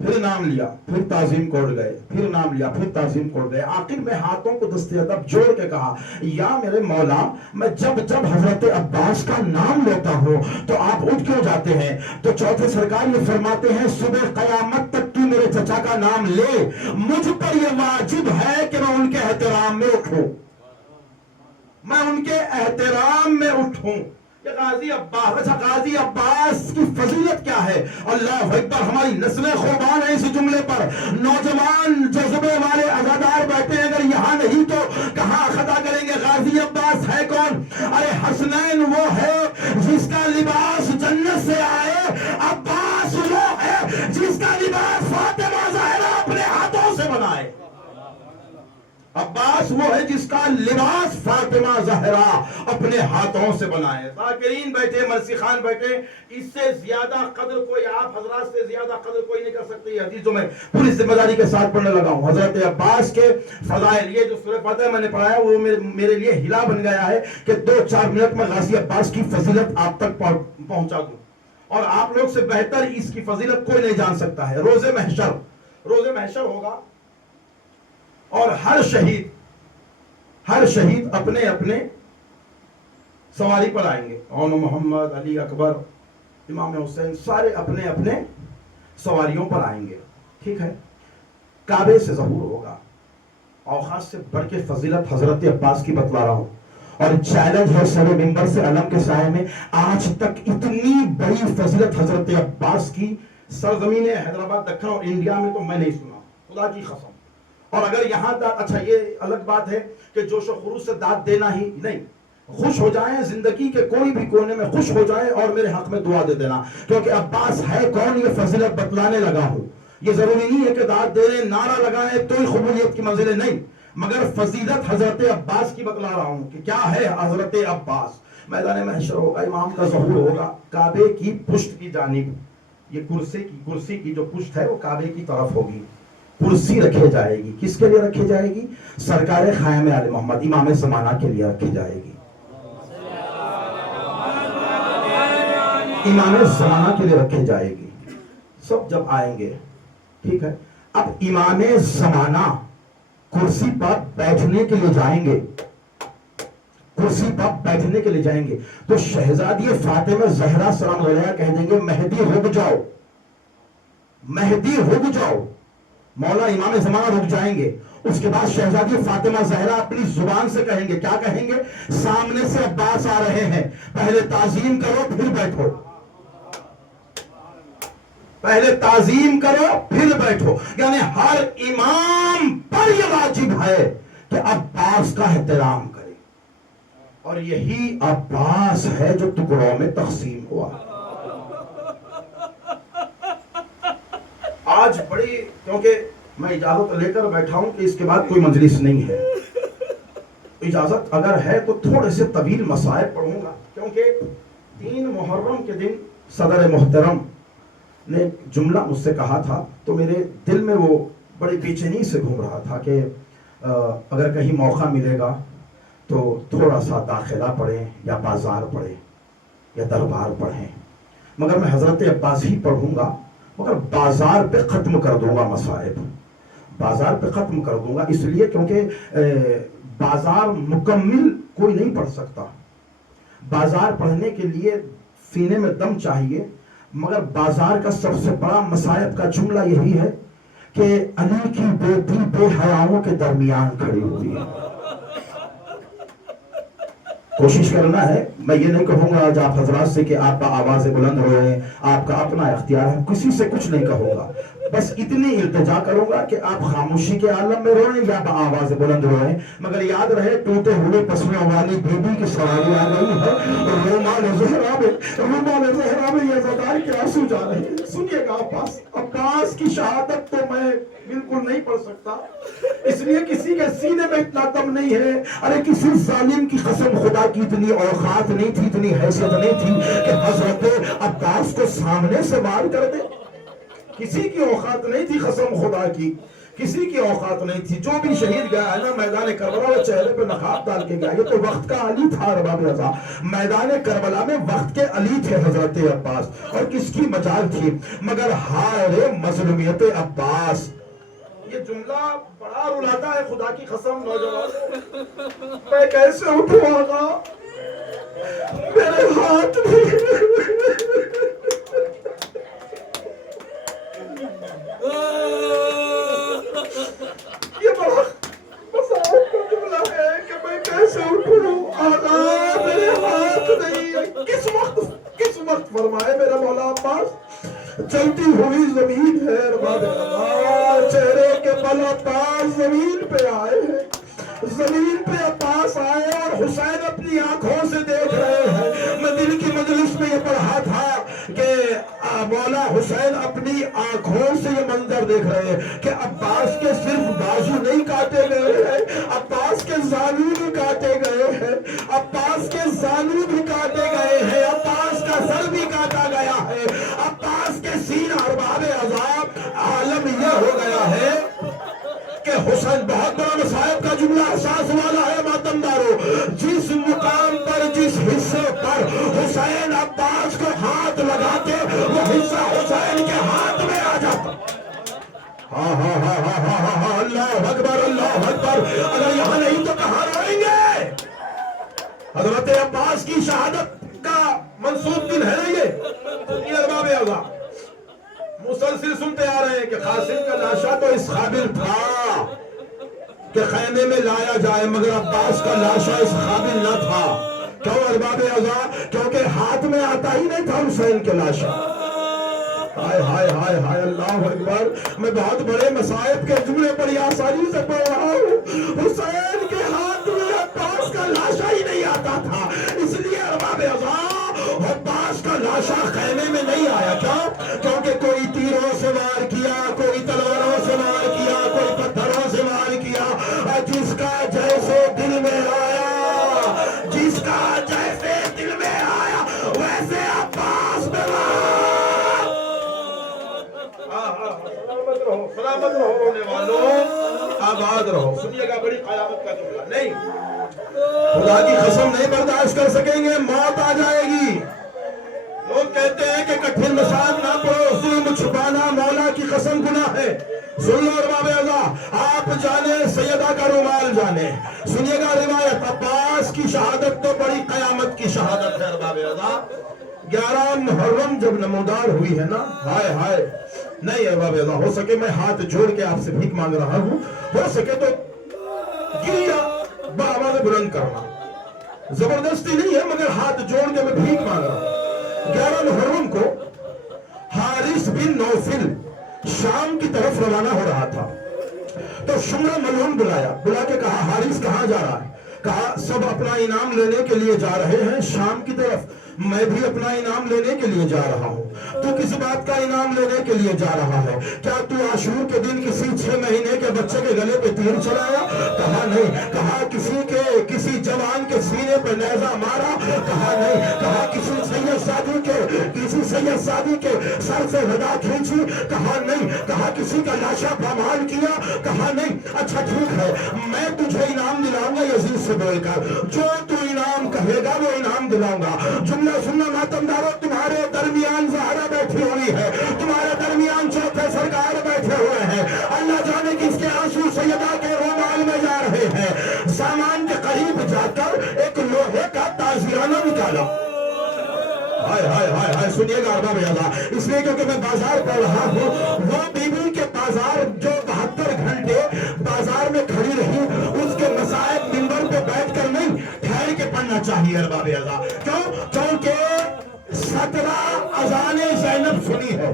फिर नाम लिया, फिर ताजीम कोर्ट गए, फिर नाम लिया, फिर ताजीम कोर्ट गए। आखिर में हाथों को दस्ते अदब जोड़ के कहा, या मेरे मौला, मैं जब जब हजरत अब्बास का नाम लेता हूं तो आप उठ क्यों जाते हैं? तो चौथे सरकार ये फरमाते हैं, सुबह कयामत तक तू मेरे चचा का नाम ले, मुझ पर यह वाजिब है कि मैं उनके एहतराम में उठूं, मैं उनके एहतराम में उठूं। गाजी अब्बास, अच्छा गाजी अब्बास की फजीलत क्या है? अल्लाह अकबर, हमारी नस्लें खुरबान है इस जुमले पर। नौजवान जज्बे वाले अजादार बैठे हैं, अगर यहां नहीं तो कहां खता करेंगे। गाजी अब्बास है कौन? अरे हसनैन वो है जिसका लिबास जन्नत से आए, अब्बास वो है जिसका लिबास फातिमा ज़हरा अपने हाथों से बनाए। अब्बास वो है जिसका लिबास फातिमा ज़हरा अपने हाथों से बनाए। ज़ाकिरीन बैठे, मर्सी खान बैठे, इससे ज्यादा कदर कोई, आप हजरात से ज्यादा कदर कोई नहीं कर सकते। ये हदीसों में पूरी जिम्मेदारी के साथ पढ़ने लगा हूं। हजरत अब्बास के फज़ाइल, ये जो सूरह फातिहा मैंने पढ़ाया वो मेरे लिए हिला बन गया है कि 2-4 मिनट में गाजी अब्बास की फजीलत आप तक पहुंचा दूं, और आप लोग से बेहतर इसकी फजीलत कोई नहीं जान सकता है। रोज़े महशर होगा और हर शहीद अपने अपने सवारी पर आएंगे। और मोहम्मद, अली अकबर, इमाम हुसैन, सारे अपने अपने सवारियों पर आएंगे। ठीक है, काबे से ज़हूर होगा। औकात से बढ़ के फजीलत हजरत अब्बास की बतला रहा हूं, और चैलेंज है सरे मिंबर से अलम के साए में, आज तक इतनी बड़ी फजीलत हजरत अब्बास की सरजमीन हैदराबाद, दक्कन और इंडिया में तो मैं नहीं सुना, खुदा की कसम। और अगर यहां अच्छा, ये अलग बात है कि जोश और खुरूज से दाद देना ही नहीं, खुश हो जाएं, जिंदगी के कोई भी कोने में खुश हो जाएं और मेरे हक में दुआ दे देना, क्योंकि अब्बास है कौन ये फजीलत बतलाने लगा हूं। ये जरूरी नहीं है कि दाद दे रहे, नारा लगाएं तो ही कबूलियत की मंजिलें नहीं, मगर फजीलत हजरत अब्बास की बतला रहा हूं कि क्या है हजरत अब्बास। मैदान महशर होगा, इमाम का ज़हूर होगा, काबे की पुष्ट की जानिब, ये कुर्सी की जो पुष्ट है वो काबे की तरफ होगी। कुर्सी रखी जाएगी, किसके लिए रखी जाएगी? सरकार ख़ायम आले मोहम्मद, इमाम ज़माना के लिए रखी जाएगी, इमाम ज़माना के लिए रखी जाएगी। सब जब आएंगे, ठीक है। अब इमाम ज़माना कुर्सी पर बैठने के लिए जाएंगे, तो शहजादी फातिमा ज़हरा सलाम अलैहा कह देंगे, मेहदी रुक जाओ। मौला इमाम ज़माना रुक जाएंगे। उसके बाद शहजादी फातिमा ज़हरा अपनी जुबान से कहेंगे, क्या कहेंगे? सामने से अब्बास आ रहे हैं, पहले ताजीम करो फिर बैठो, यानी हर इमाम पर यह वाजिब है कि अब्बास का एहतराम करे। और यही अब्बास है जो टुकड़ों में तकसीम हुआ। आज बड़ी, क्योंकि मैं इजाजत लेकर बैठा हूं कि इसके बाद कोई मजलिस नहीं है, इजाजत अगर है तो थोड़े से तवील मसाइब पढ़ूंगा, क्योंकि 3 मुहर्रम के दिन सदर मोहतरम ने जुमला मुझसे कहा था, तो मेरे दिल में वो बड़ी बेचैनी से घूम रहा था कि अगर कहीं मौका मिलेगा तो थोड़ा सा दाखिला पढ़ें या बाजार पढ़ें या दरबार पढ़ें, मगर मैं हजरत अब्बास ही पढ़ूंगा, मगर बाजार पे ख़त्म कर दूंगा मसाइब, इसलिए क्योंकि बाजार मुकम्मिल कोई नहीं पढ़ सकता। बाजार पढ़ने के लिए सीने में दम चाहिए, मगर बाजार का सबसे बड़ा मसाइब का जुमला यही है कि अली की बेटी बेहयाओं के दरमियान खड़ी हुई है। कोशिश करना है, मैं ये नहीं कहूंगा आज आप हजरात से कि आपका आवाज बुलंद हो रहे हैं, आपका अपना इख्तियार है, किसी से कुछ नहीं कहूंगा, बस इतनी इल्तिजा करूंगा कि आप खामोशी के आलम में रोएं या आवाज बुलंद रोएं, मगर याद रहे टूटे हुए पसलियों वाली बीबी की सवारी आ गई है। रुमाल ज़हरा में ये ज़दार के आंसू जा रहे हैं। सुनिएगा अब्बास, अब्बास की शहादत तो मैं बिल्कुल नहीं पढ़ सकता, इसलिए किसी के सीने में इतना दम नहीं है। अरे किसी जालिम की कसम खुदा की इतनी औकात नहीं थी, इतनी हैसियत नहीं थी कि हजरत अब्बास को सामने से वार कर दे। किसी की औकात नहीं थी, कसम खुदा की किसी की औकात नहीं थी। जो भी शहीद गया है ना मैदान करबला में, चेहरे पे नकाब डाल के गया, ये तो वक्त का अली था। अरबाब रज़ा, मैदान करबला में वक्त के अली थे हजरत अब्बास, और किसकी मजाल थी। मगर हाय रे मजलूमियत अब्बास, ये जुमला बड़ा रुलाता है खुदा की कसम। नौजवान मैं कैसे उठूं आका, मेरे हाथ ये बड़ा मसाल का जुमला है कि मैं कैसे उठूं आका, मेरे हाथ नहीं। किस वक्त फरमाए मेरा मौला अब्बास, चलती हुई जमीन है, चेहरे के बल अब्बास जमीन पे आए हैं, जमीन पे अब्बास आए और हुसैन अपनी आंखों से देख रहे हैं। मैं दिल की मजलिस में ये पढ़ा था कि मौला हुसैन अपनी आंखों से ये मंजर देख रहे हैं कि अब्बास के सिर्फ बाजू नहीं काटे गए हैं, अब्बास के जालू भी काटे गए हैं, अब्बास के जालू भी काटे गए हैं, अब्बास का सर भी काटा गया है, अब्बास के सीना अरबाब अज़ाब। आलम यह हो गया है कि हुसैन, बहुत बड़ा मसायब का जुमला एहसास वाला है मातमदारों, जिस मुकाम पर जिस हिस्से पर हुसैन अब्बास को हाथ लगाते वो हिस्सा हुसैन के हाथ में आ जाता। हाँ हाँ हाँ हाँ हाँ हाँ हाँ, अल्लाह अकबर अल्लाह अकबर। अगर यहाँ नहीं तो कहाँ रोएंगे। हजरत अब्बास की शहादत का मंसूब दिन है ये अरबाब अज़ाब। मुसलसिल सुनते आ रहे हैं कि कासिम का लाशा तो इस काबिल था कि खैमे में लाया जाए, मगर अब्बास का लाशा इस काबिल न था। क्यों अरबाब अज़ाब? क्योंकि हाथ में आता ही नहीं था हुसैन के लाशा। हाय हाय हाय हाय अल्लाह अकबर। मैं बहुत बड़े मसायब के जुमले पर आसानी से पढ़ रहा हूँ। हुसैन के हाथ में अब्बास का लाशा ही नहीं आता था, इसलिए अरबाब अज़ाब अब्बास का लाशा खैमे में नहीं आया। क्यों? क्योंकि कोई तीरों से वार किया, कोई तलवारों से वार किया, कोई पत्थरों से वार किया, जिसका जैसे दिल में आया, जिसका जैसे दिल में आया वैसे अब्बास में सलामत रहो रोने वालों, आबाद रहो। सुनिएगा बड़ी कयामत का जुमला, नहीं खुदा की कसम नहीं बर्दाश्त कर सकेंगे, मौत आ जाएगी। लोग कहते हैं कि कठिन मसाइल ना पढ़ो, जुल्म छुपाना मौला की कसम गुनाह है। सुन लो अरबाब अज़ाब, आप जाने सैयदा का रुमाल जाने। सुनिएगा रिवायत, अब्बास की शहादत तो बड़ी कयामत की शहादत है अरबाब अज़ाब। 11 मुहर्रम जब नमोदार हुई है ना, हाय हाय, नहीं अरबाब अज़ाब, हो सके मैं हाथ जोड़ के आपसे भीख मांग रहा हूँ, हो सके तो गिरिया आवाज़ बुलंद करना, जबरदस्ती नहीं है, मगर हाथ जोड़ के मैं भीख मांग रहा हूँ। 11 मुहर्रम को हारिस बिन नौफिल शाम की तरफ रवाना हो रहा था, तो शुमरा मलून बुलाया, बुला के कहा हारिस कहाँ जा रहा है? कहा सब अपना इनाम लेने के लिए जा रहे हैं शाम की तरफ, मैं भी अपना इनाम लेने के लिए जा रहा हूँ। तू किस बात का इनाम लेने के लिए जा रहा है? क्या तू आशूर के दिन किसी 6 महीने के बच्चे के गले पे तीर चलाया? कहा नहीं। कहा किसी जवान के सीने पे नेजा मारा? कहा नहीं। कहा किसी सैयद सादी के सर से रदा खींची? कहा नहीं। कहा किसी का लाशा पामाल किया? कहा नहीं। अच्छा ठीक है, मैं तुझे इनाम दिलाऊंगा यजीद से बोलकर, जो तू इनाम कहेगा वो इनाम दिलाऊंगा। जुमला सुनना मातमदारों, तुम्हारे दरमियान ज़हरा बैठी हुई है, तुम्हारे दरमियान चौथे सरकार बैठे हुए हैं, अल्लाह जाने किसके आंसू सैयदा के रुमाल में जा रहे हैं। सामान के करीब जाकर एक लोहे का ताजियाना निकाला। हाय हाय हाय हाय, सुनिएगा अरबाब अज़ाब, इसलिए क्योंकि मैं बाजार पढ़ रहा हूँ, वो बीबी के पास बाजार जो 72 घंटे बाजार में खड़ी रही, उसके मसाइब मिंबर पे बैठकर नहीं, ठहर के पढ़ना चाहिए अरबाब अज़ा। क्यों? क्योंकि 17 अज़ाने ज़ैनब सुनी है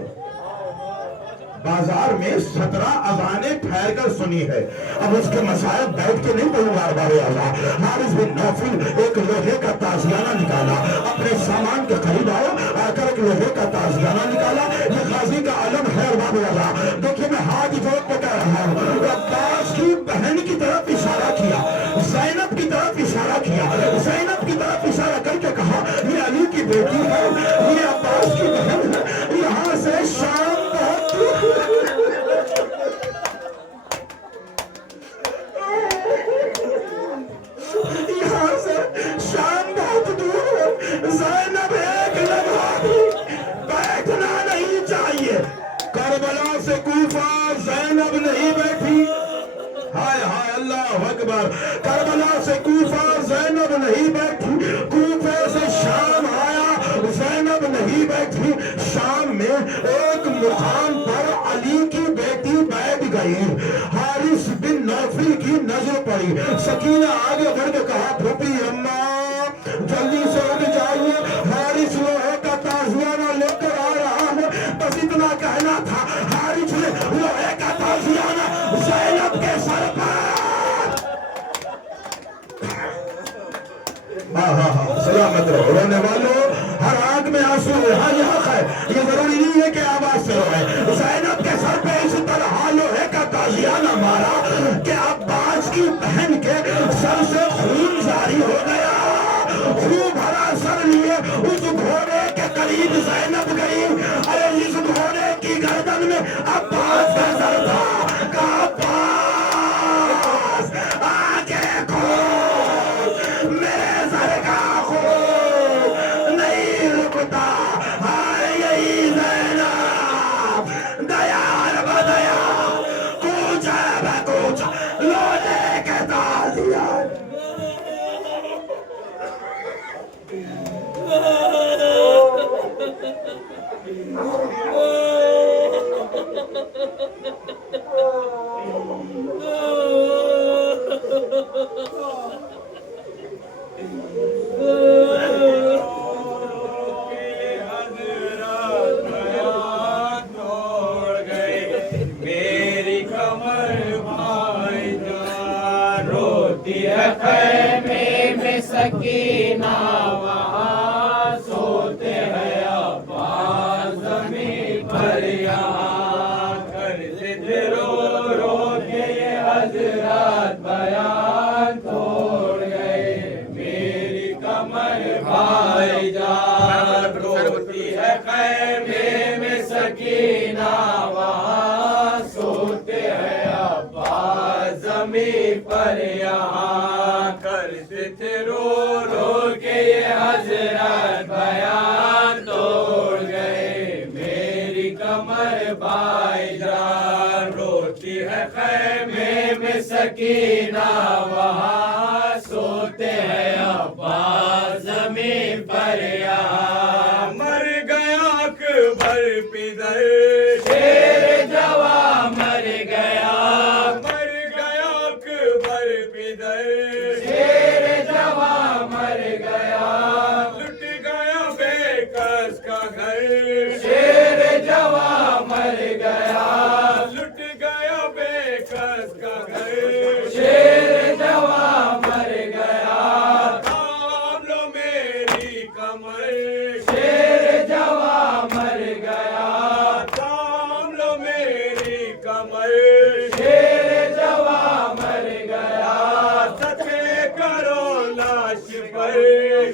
बाजार में, 17 अज़ाने ठहर कर सुनी है। अब उसके मसाइब बैठ के नहीं बोलूंगा अरबाब अज़ा। हारिस बिन नौफल एक लोहे का ताजियाना निकाला, अपने सामान के करीब आया, आकर एक लोहे का ताजियाना निकाला। ये गाजी का अलम है अरबाब अज़ा। देखिए मैं हाथ जोड़ के कह रहा हूँ, अब्बास की बहन की तरफ इशारा किया, ज़ैनब की तरफ इशारा किया, ज़ैनब की तरफ इशारा करके कहा ये अली की बेटी है, ये अब्बास की बहन है, यहाँ से शाम यहाँ से शाम बहुत दूर है। ज़ैनब एक लम्हा भी बैठना नहीं चाहिए। करबला से कूफा ज़ैनब नहीं बैठी, हाय हाय अल्लाह अकबर। करबला से कूफा ज़ैनब नहीं बैठी, कूफे से शाम आया, ज़ैनब नहीं बैठी। शाम में एक मुकाम पर अली की बेटी बैठ गई। हारिस बिन नौफल की नजर पड़ी। सकीना आगे बढ़ के कहा फूफी अम्मा जल्दी से उठ जाइए, हारिस लोहे का ताजियाना लेकर आ रहा है। बस इतना कहना था, हारिस ने लोहे का ताजियाना ज़ैनब के सर पर। सलामत रहो रोने वालों, हर आंख में आंसू है, हाँ ये हक है, ये जरूरी नहीं है कि आवाज से रोए। ज़ैनब के सर पे इस तरह लोहे का ताजियाना मारा कि अब्बास की बहन के सर से खून जारी हो गया। खून भरा सर लिए उस घोड़े के करीब ज़ैनब गई। अरे इस घोड़े की गर्दन में अब्बास का सर था। अब्बास आगे खोल, मेरे सर का खून नहीं रुकता। हाय यही ज़ैनब दयाल बदया, कूचा बकूचा लोहे के ताजियान। मेरी कमर भाईजान रोती है खैमे में सकीना, वहाँ सोते हैं अब्बास ज़मीन पर। यहाँ करते थे रो रो के ये हज़रात बयान तोड़ गए। मेरी कमर भाईजान रोती है खैमे में सकीना, वहाँ सोते हैं अब्बास ज़मीन पर। यहाँ करते थे रो रो के ये हज़रत बयान तोड़ गए। मेरी कमर भाईजान रोती है खैमे में सकीना, वहाँ सोते हैं अब्बास ज़मीन पर। यहाँ मर गया अकबर पिदर, शेर जवां मर गया। मर गया अकबर पिदर, शेर जवां मर गया। लुट गया बेकस का घर, शेर जवां मर गया। लुट गया बेकस का घर, शेर जवां मर गया। थाम लो मेरी कमर, शेर जवां मर गया। थाम लो मेरी कमर, शेर जवां मर गया। सदके करो लाश पर,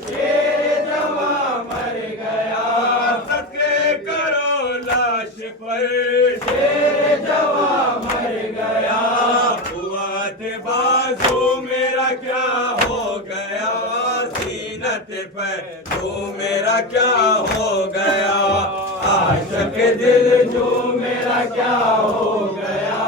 शेर जवां मर गया। सदके करो लाश पर, शेर जवां मर गया। हुआ थे बाजू मेरा क्या हो गया, सीनत पे तू मेरा क्या हो गया। आशिक दिल जो मेरा क्या हो गया,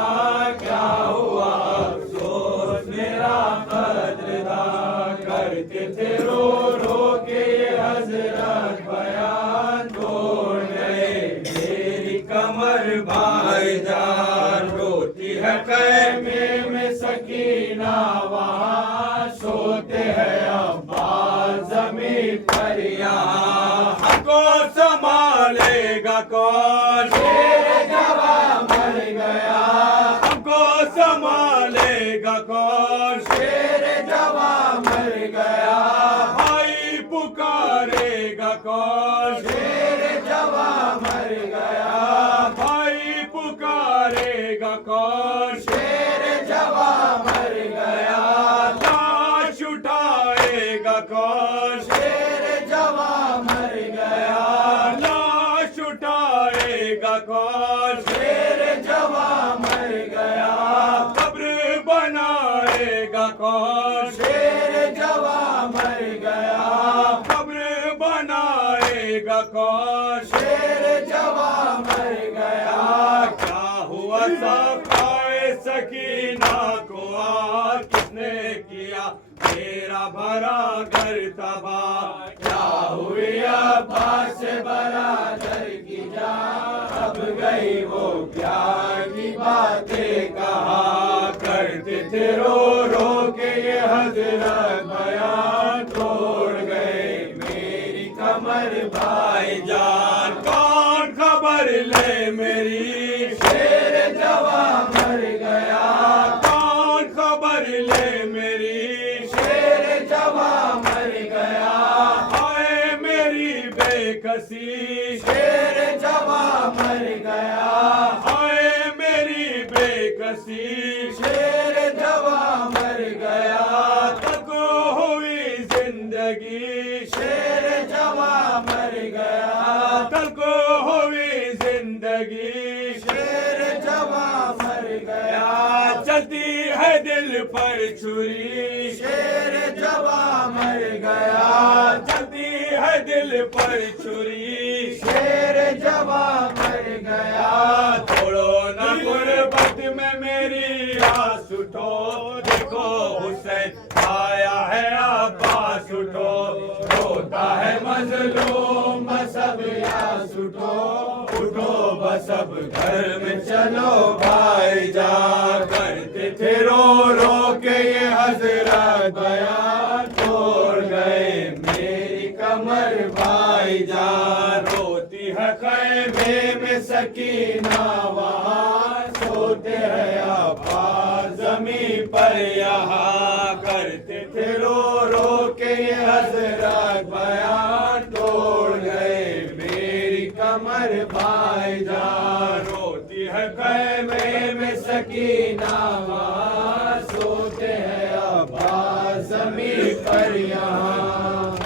क्या हुआ अफसोस मेरा कदरदान। करते थे रो रो के ये हज़रत बयान तोड़ गए। मेरी कमर भाईजान वहाँ सोते हैं अब्बास ज़मीन पर यहाँ। हमको संभालेगा कौन? शेर जवां मर गया। हमको संभालेगा कौन? शेर जवां मर गया। भाई पुकारेगा कौन? शेर जवां मर गया। भाई पुकारेगा कौन? शेर जवां मर गया। लाश उठाएगा कौन? शेर जवां मर गया। लाश उठाएगा कौन? शेर जवां मर गया। कब्र बनाएगा कौन? शेर जवां मर गया। कब्र बनाएगा कौन? शेर जवां मर गया। क्या हुआ सफ़ाए सकीना को किसने किया मेरा भरा घर तबाह? क्या हुई अब्बास से बरादर की जान? अब गई वो प्यार की बातें कहा करते थे रो रो के ये हजरत बयान तोड़ गए मेरी कमर भाईजान। कौन खबर ले मेरी? शेर जवां मर गया। कौन खबर ले मेरी? शेर जवां मर गया। हाय मेरी बेकसी। शेर जवां मर गया। हाय मेरी बेकसी। शेर जवां मर गया। तक हुई जिंदगी। शेर जवां मर गया। तक हुई जिंदगी। शेर जवां मर गया। चलती है दिल पर छुरी। शेर जवां मर गया। चलती है दिल पर छुरी। शेर जवां मर गया। छोड़ो न गुर्बत में मेरी आस उठो। देखो हुसैन आया है अब्बास उठो। रोता है मजलूम सब यास उठो। उठो बस अब घर में चलो भाईजान। करते थे रो रो के ये हजरत बयान तोड़ गए मेरी कमर भाईजान। रोती है खैमे में सकीना वहाँ सोते हैं अब्बास ज़मीन पर यहाँ। करते थे रो रो के ये हजरत बयान तोड़ गए मेरी कमर भाईजान। रोती है खैमे में सकीना वहाँ सोते हैं अब्बास ज़मीन पर यहाँ।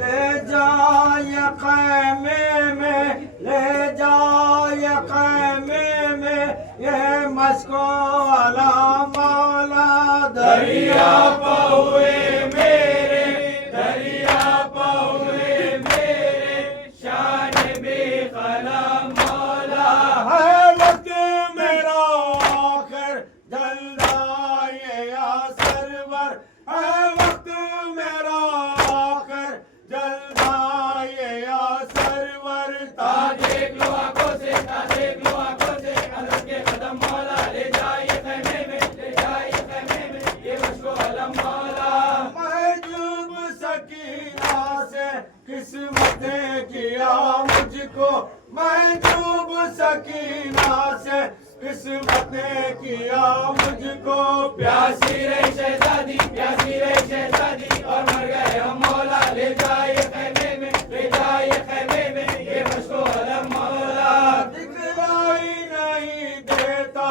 ले जाए खैमे में, ले जाए खैमे में, ये मस्को वाला मौला दरिया पहुए मेरे, दरिया पहुए मेरे, शान बेकलम मौला। है वक्त मेरा आखिर जल्दाए या सरवर। है वक्त मेरा आखिर जल्दाए या सरवर। देख लो आंखों से, देख लो आंखों से, हज़रत के कदम मौला ले जाइए खैमे में, ले जाइए खैमे में, ये मुझको अलम मौला। महजूब सकीना से किस्मत ने किया मुझको। महजूब सकीना से किस्मत ने किया मुझको। प्यासी रही शहजादी, प्यासी रही शहजादी, और मर गए हम मौला। ले जाइए खैमे में, ले जाइए खैमे में, ये मुझको अलम मौला। दिखलाई नहीं देता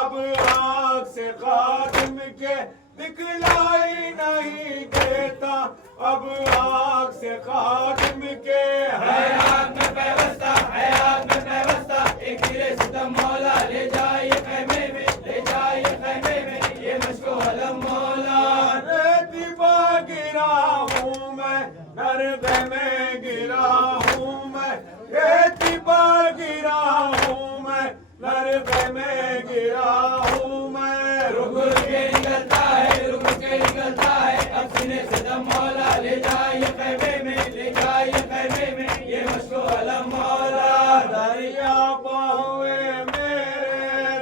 अब आँख से खातिम के। दिखलाई नहीं देता अब आँख से खातिम के। है आग में पैवस्ता, है आग में पैवस्ता, एक सिरे सितम मौला। ले जाइए खैमे में, ले जाइए खैमे में, ये मुझको अलम मौला। रेती पर गिरा हूँ मैं, नरबे में गिरा हूँ मैं। रेती पर गिरा हूँ मैं, नरबे में गिरा हूँ मैं। रुक रुक के निकलता है, रुक रुक के निकलता है, अब सीने से दम मौला। ले जाइए खैमे में, ले जाइए खैमे में, ये मुझको अलम मौला। दरिया पहुए मेरे,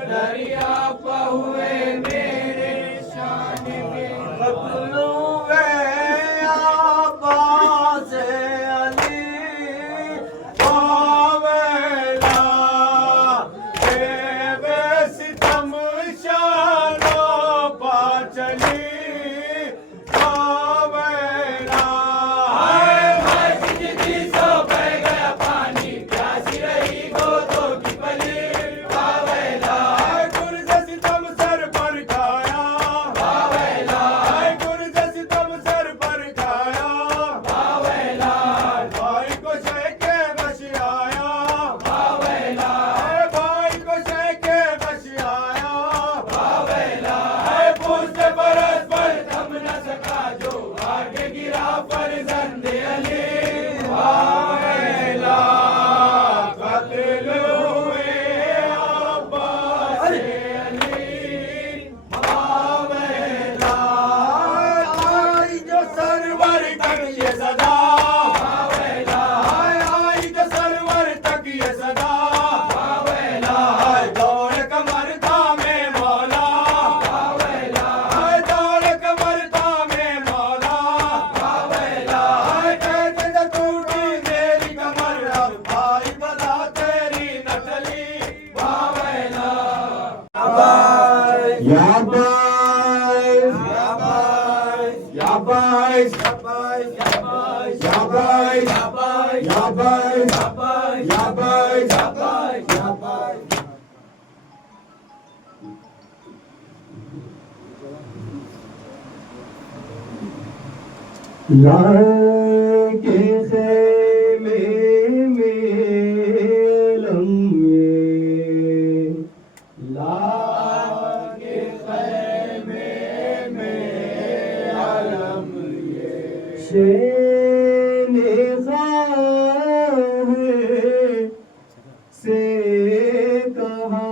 पतलुए अब्बास अली आवेला देवे सितम शानो पाचली आवेला लाके खेमे में लम्हे लाके खेमे में लम्हे शेने ख़ाहे से कहा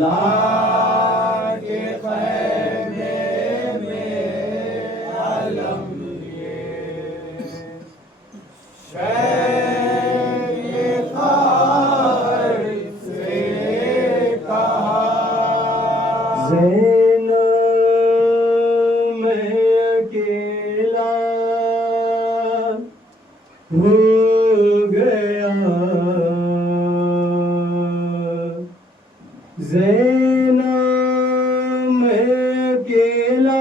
लाके खेमे हो गया ज़ैना मैं अकेला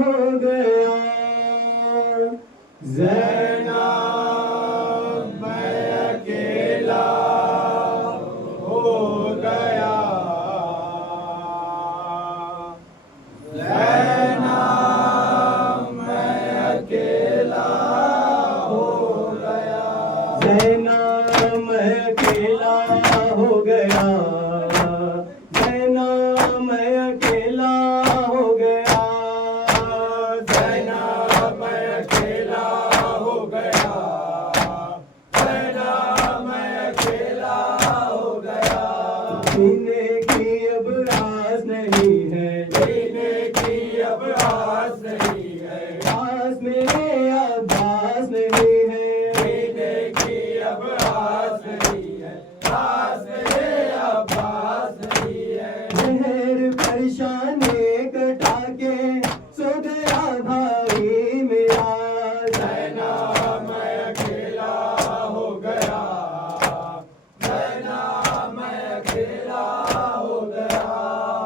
हो गया ज़ैना मैं अकेला हो गया ज़ैना मैं अकेला ज़ैना मैं अकेला हो गया ज़ैना मैं अकेला हो गया ज़ैना मैं अकेला हो गया ज़ैना मैं अकेला हो गया जीने की अब आस नहीं है जीने की अब आस नहीं है आस मेरे अब्बास नहीं है परेशानी कटा के सो गया भाई मेरा ज़ैना मैं अकेला हो गया ज़ैना मैं अकेला हो गया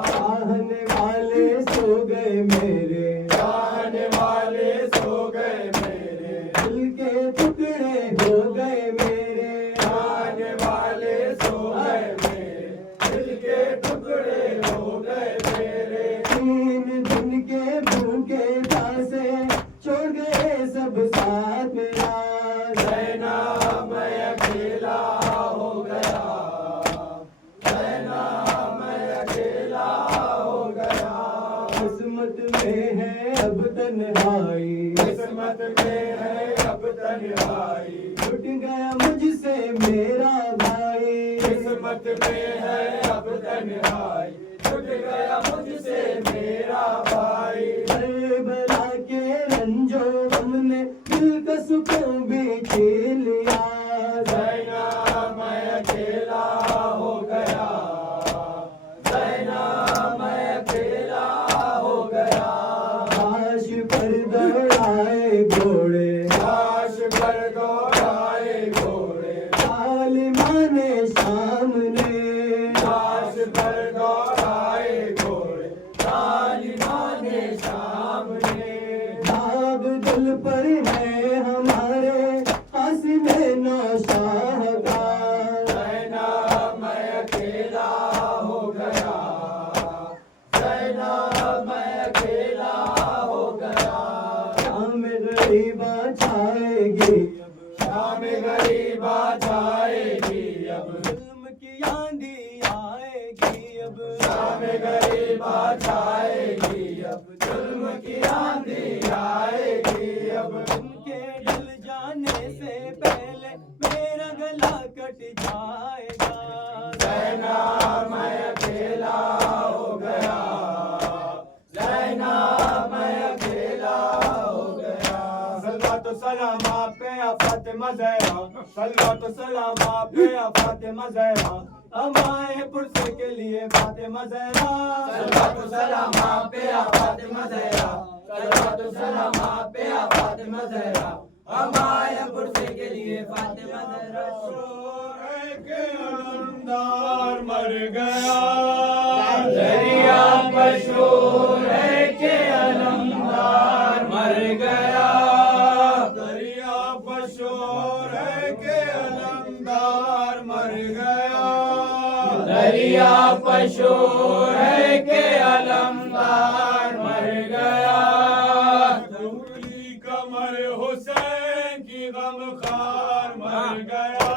चाहने वाले सो गए मेरे चाहने वाले सो गए मेरे दिल के टुकड़े हो गए मेरे चाहने वाले सो गए मेरे दिल के टुकड़े हो गए भूखे प्यासे छोड़ गए सब साथ मेरा ज़ैना मैं अकेला हो गया ज़ैना मैं अकेला हो गया किस्मत में है अब तन्हाई किस्मत में है अब तन्हाई छूट गया मुझसे मेरा भाई किस्मत में है अब तन्हाई छूट गया मुझसे मेरा भाई करबला के रंजो हमने दिल का सुकून भी छीन लिया ज़ैना मैं अकेला हो गया ज़ैना मैं अकेला दिल पर है हमारे आसिम नौशाह का। ज़ैनब मैं अकेला हो गया, ज़ैनब मैं अकेला हो गया। शाम गरीबा छाएगी अब, शाम गरीबा छाएगी अब, जुल्म की आंधी आएगी अब। शाम गरीबा छाएगी अब, जुल्म की आंधी आएगी अब। उनके ढल जाने से पहले मेरा गला कट जाएगा। ज़ैनब मैं अकेला हो गया, ज़ैनब मैं अकेला हो गया। सल्लल्लाहु सलाम आप पे या फातिमा ज़हरा, सल्लल्लाहु सलाम आप पे या फातिमा ज़हरा। हम आए पुरसे के लिए फातिमा ज़हरा। सल्लल्लाहु सलाम आप पे या फातिमा ज़हरा, सल्लल्लाहु सलाम आप पे या फातिमा ज़हरा। हम आए पुरसे के लिए फातिमा ज़हरा। के अलमदार मर गया, दरिया मशहूर है कि अलमदार मर गया, दरिया मशहूर है के अलमदार मर गया। दरिया मशहूर है कि अलमदार मर गया। टूटी कमर हुसैन की गमखार मर गया।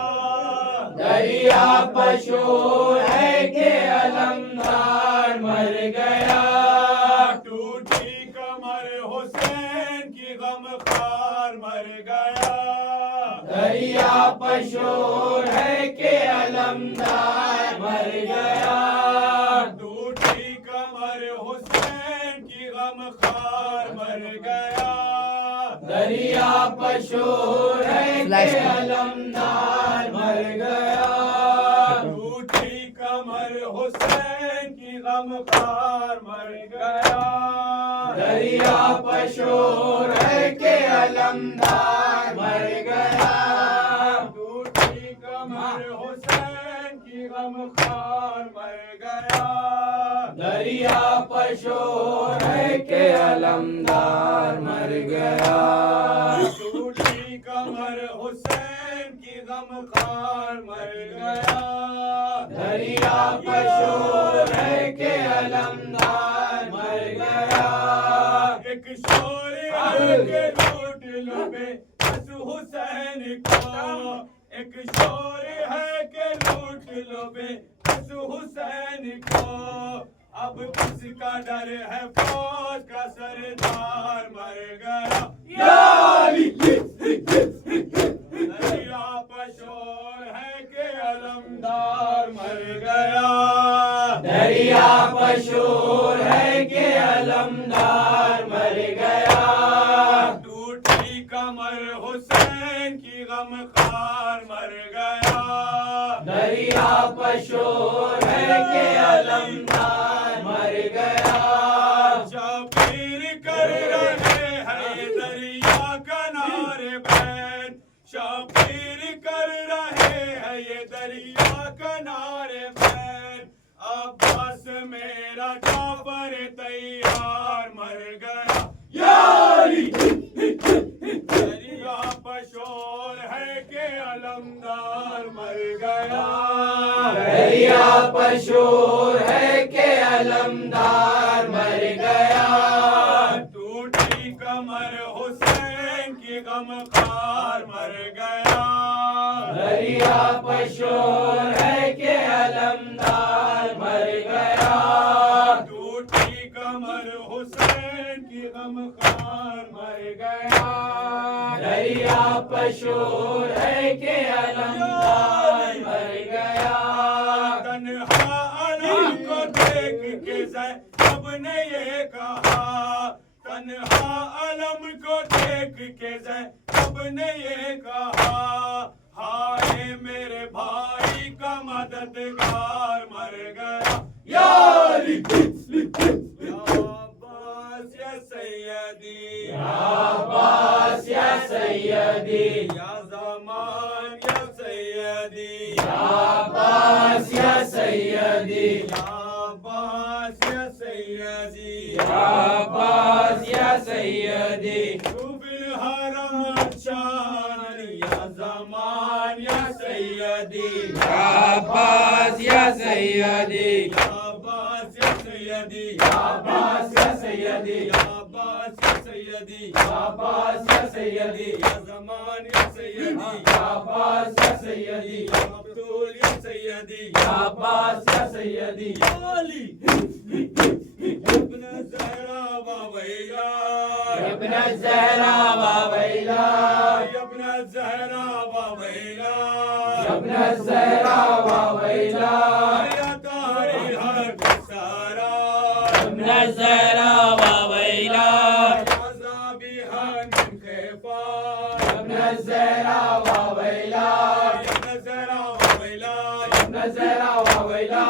दरिया मशहूर है कि अलमदार मर गया। टूटी कमर हुसैन की गमखार मर गया। दरिया मशहूर है कि अलमदार मर गया। टूटी कमर हुसैन की गमखार मर गया। दरिया मशहूर है कि अलमदार मर गया। टूटी कमर हुसैन की गमखार मर गया। दरिया मशहूर है कि अलमदार मर गया। टूटी कमर हुसैन की गमखार मर गया। दरिया मशहूर है कि अलमदार मर गया। टूटी कमर हुसैन की गमखार मर गया। दरिया मशहूर है कि अलमदार मर गया। एक शोर है के लूट लुबे बस हुसैन को। एक शोर है के लूट लुबे बस हुसैन को। अब किसका डर है फौज का सरदार मर गया। दरिया पशोर है के अलमदार मर गया। दरिया मशहूर है कि अलमदार मर गया। टूटी कमर हुसैन की गमखार मर गया। दरिया मशहूर है कि अलमदार मर गया। शाबीर कर रहे हैं ये दरिया किनारे बैठ। शाबीर कर रहे हैं ये दरिया किनारे बैठ। अब्बास मेरा जाफर तैयार मर गया। दरिया पशोर है के अलमदार मर गया। दरिया मशहूर है कि अलमदार मर गया। टूटी कमर हुसैन की गमखार मर गया। दरिया मशहूर है कि अलमदार मर गया। टूटी कमर हुसैन की गमखार मर गया। दरिया मशहूर है कि अलमदार मर गया। तन्हा अलम को देख के ज़ैनब ने ये कहा। तन्हा अलम को देख के ज़ैनब ने ये कहा। हाय मेरे भाई का मददगार मर गया। या अब्बास या सैयदी, या अब्बास या सैयदी, या ज़मान या सैयदी, या अब्बास या सैयदी, या अब्बास या सैयदी, या अब्बास या सैयदी। तू फिर शान या जमान या सैयदी या अब्बास या सैयदी या अब्बास या सैयदी या अब्बास या सैयदी या अब्बास या सैयदी या अब्बास या सैयदी या जमान या सैयदी या अब्बास या सैयदी या अब्दुल या सैयदी या अब्बास या सैयदी या अली इब्न ज़हरा व वैला इब्न ज़हरा व वैला इब्न ज़हरा व वैला इब्न ज़हरा व वैला या तारी हर सारा इब्न ज़हरा व वैला या ज़ाबिहन मिन खैफा इब्न ज़हरा व वैला इब्न ज़हरा व वैला इब्न ज़हरा व वैला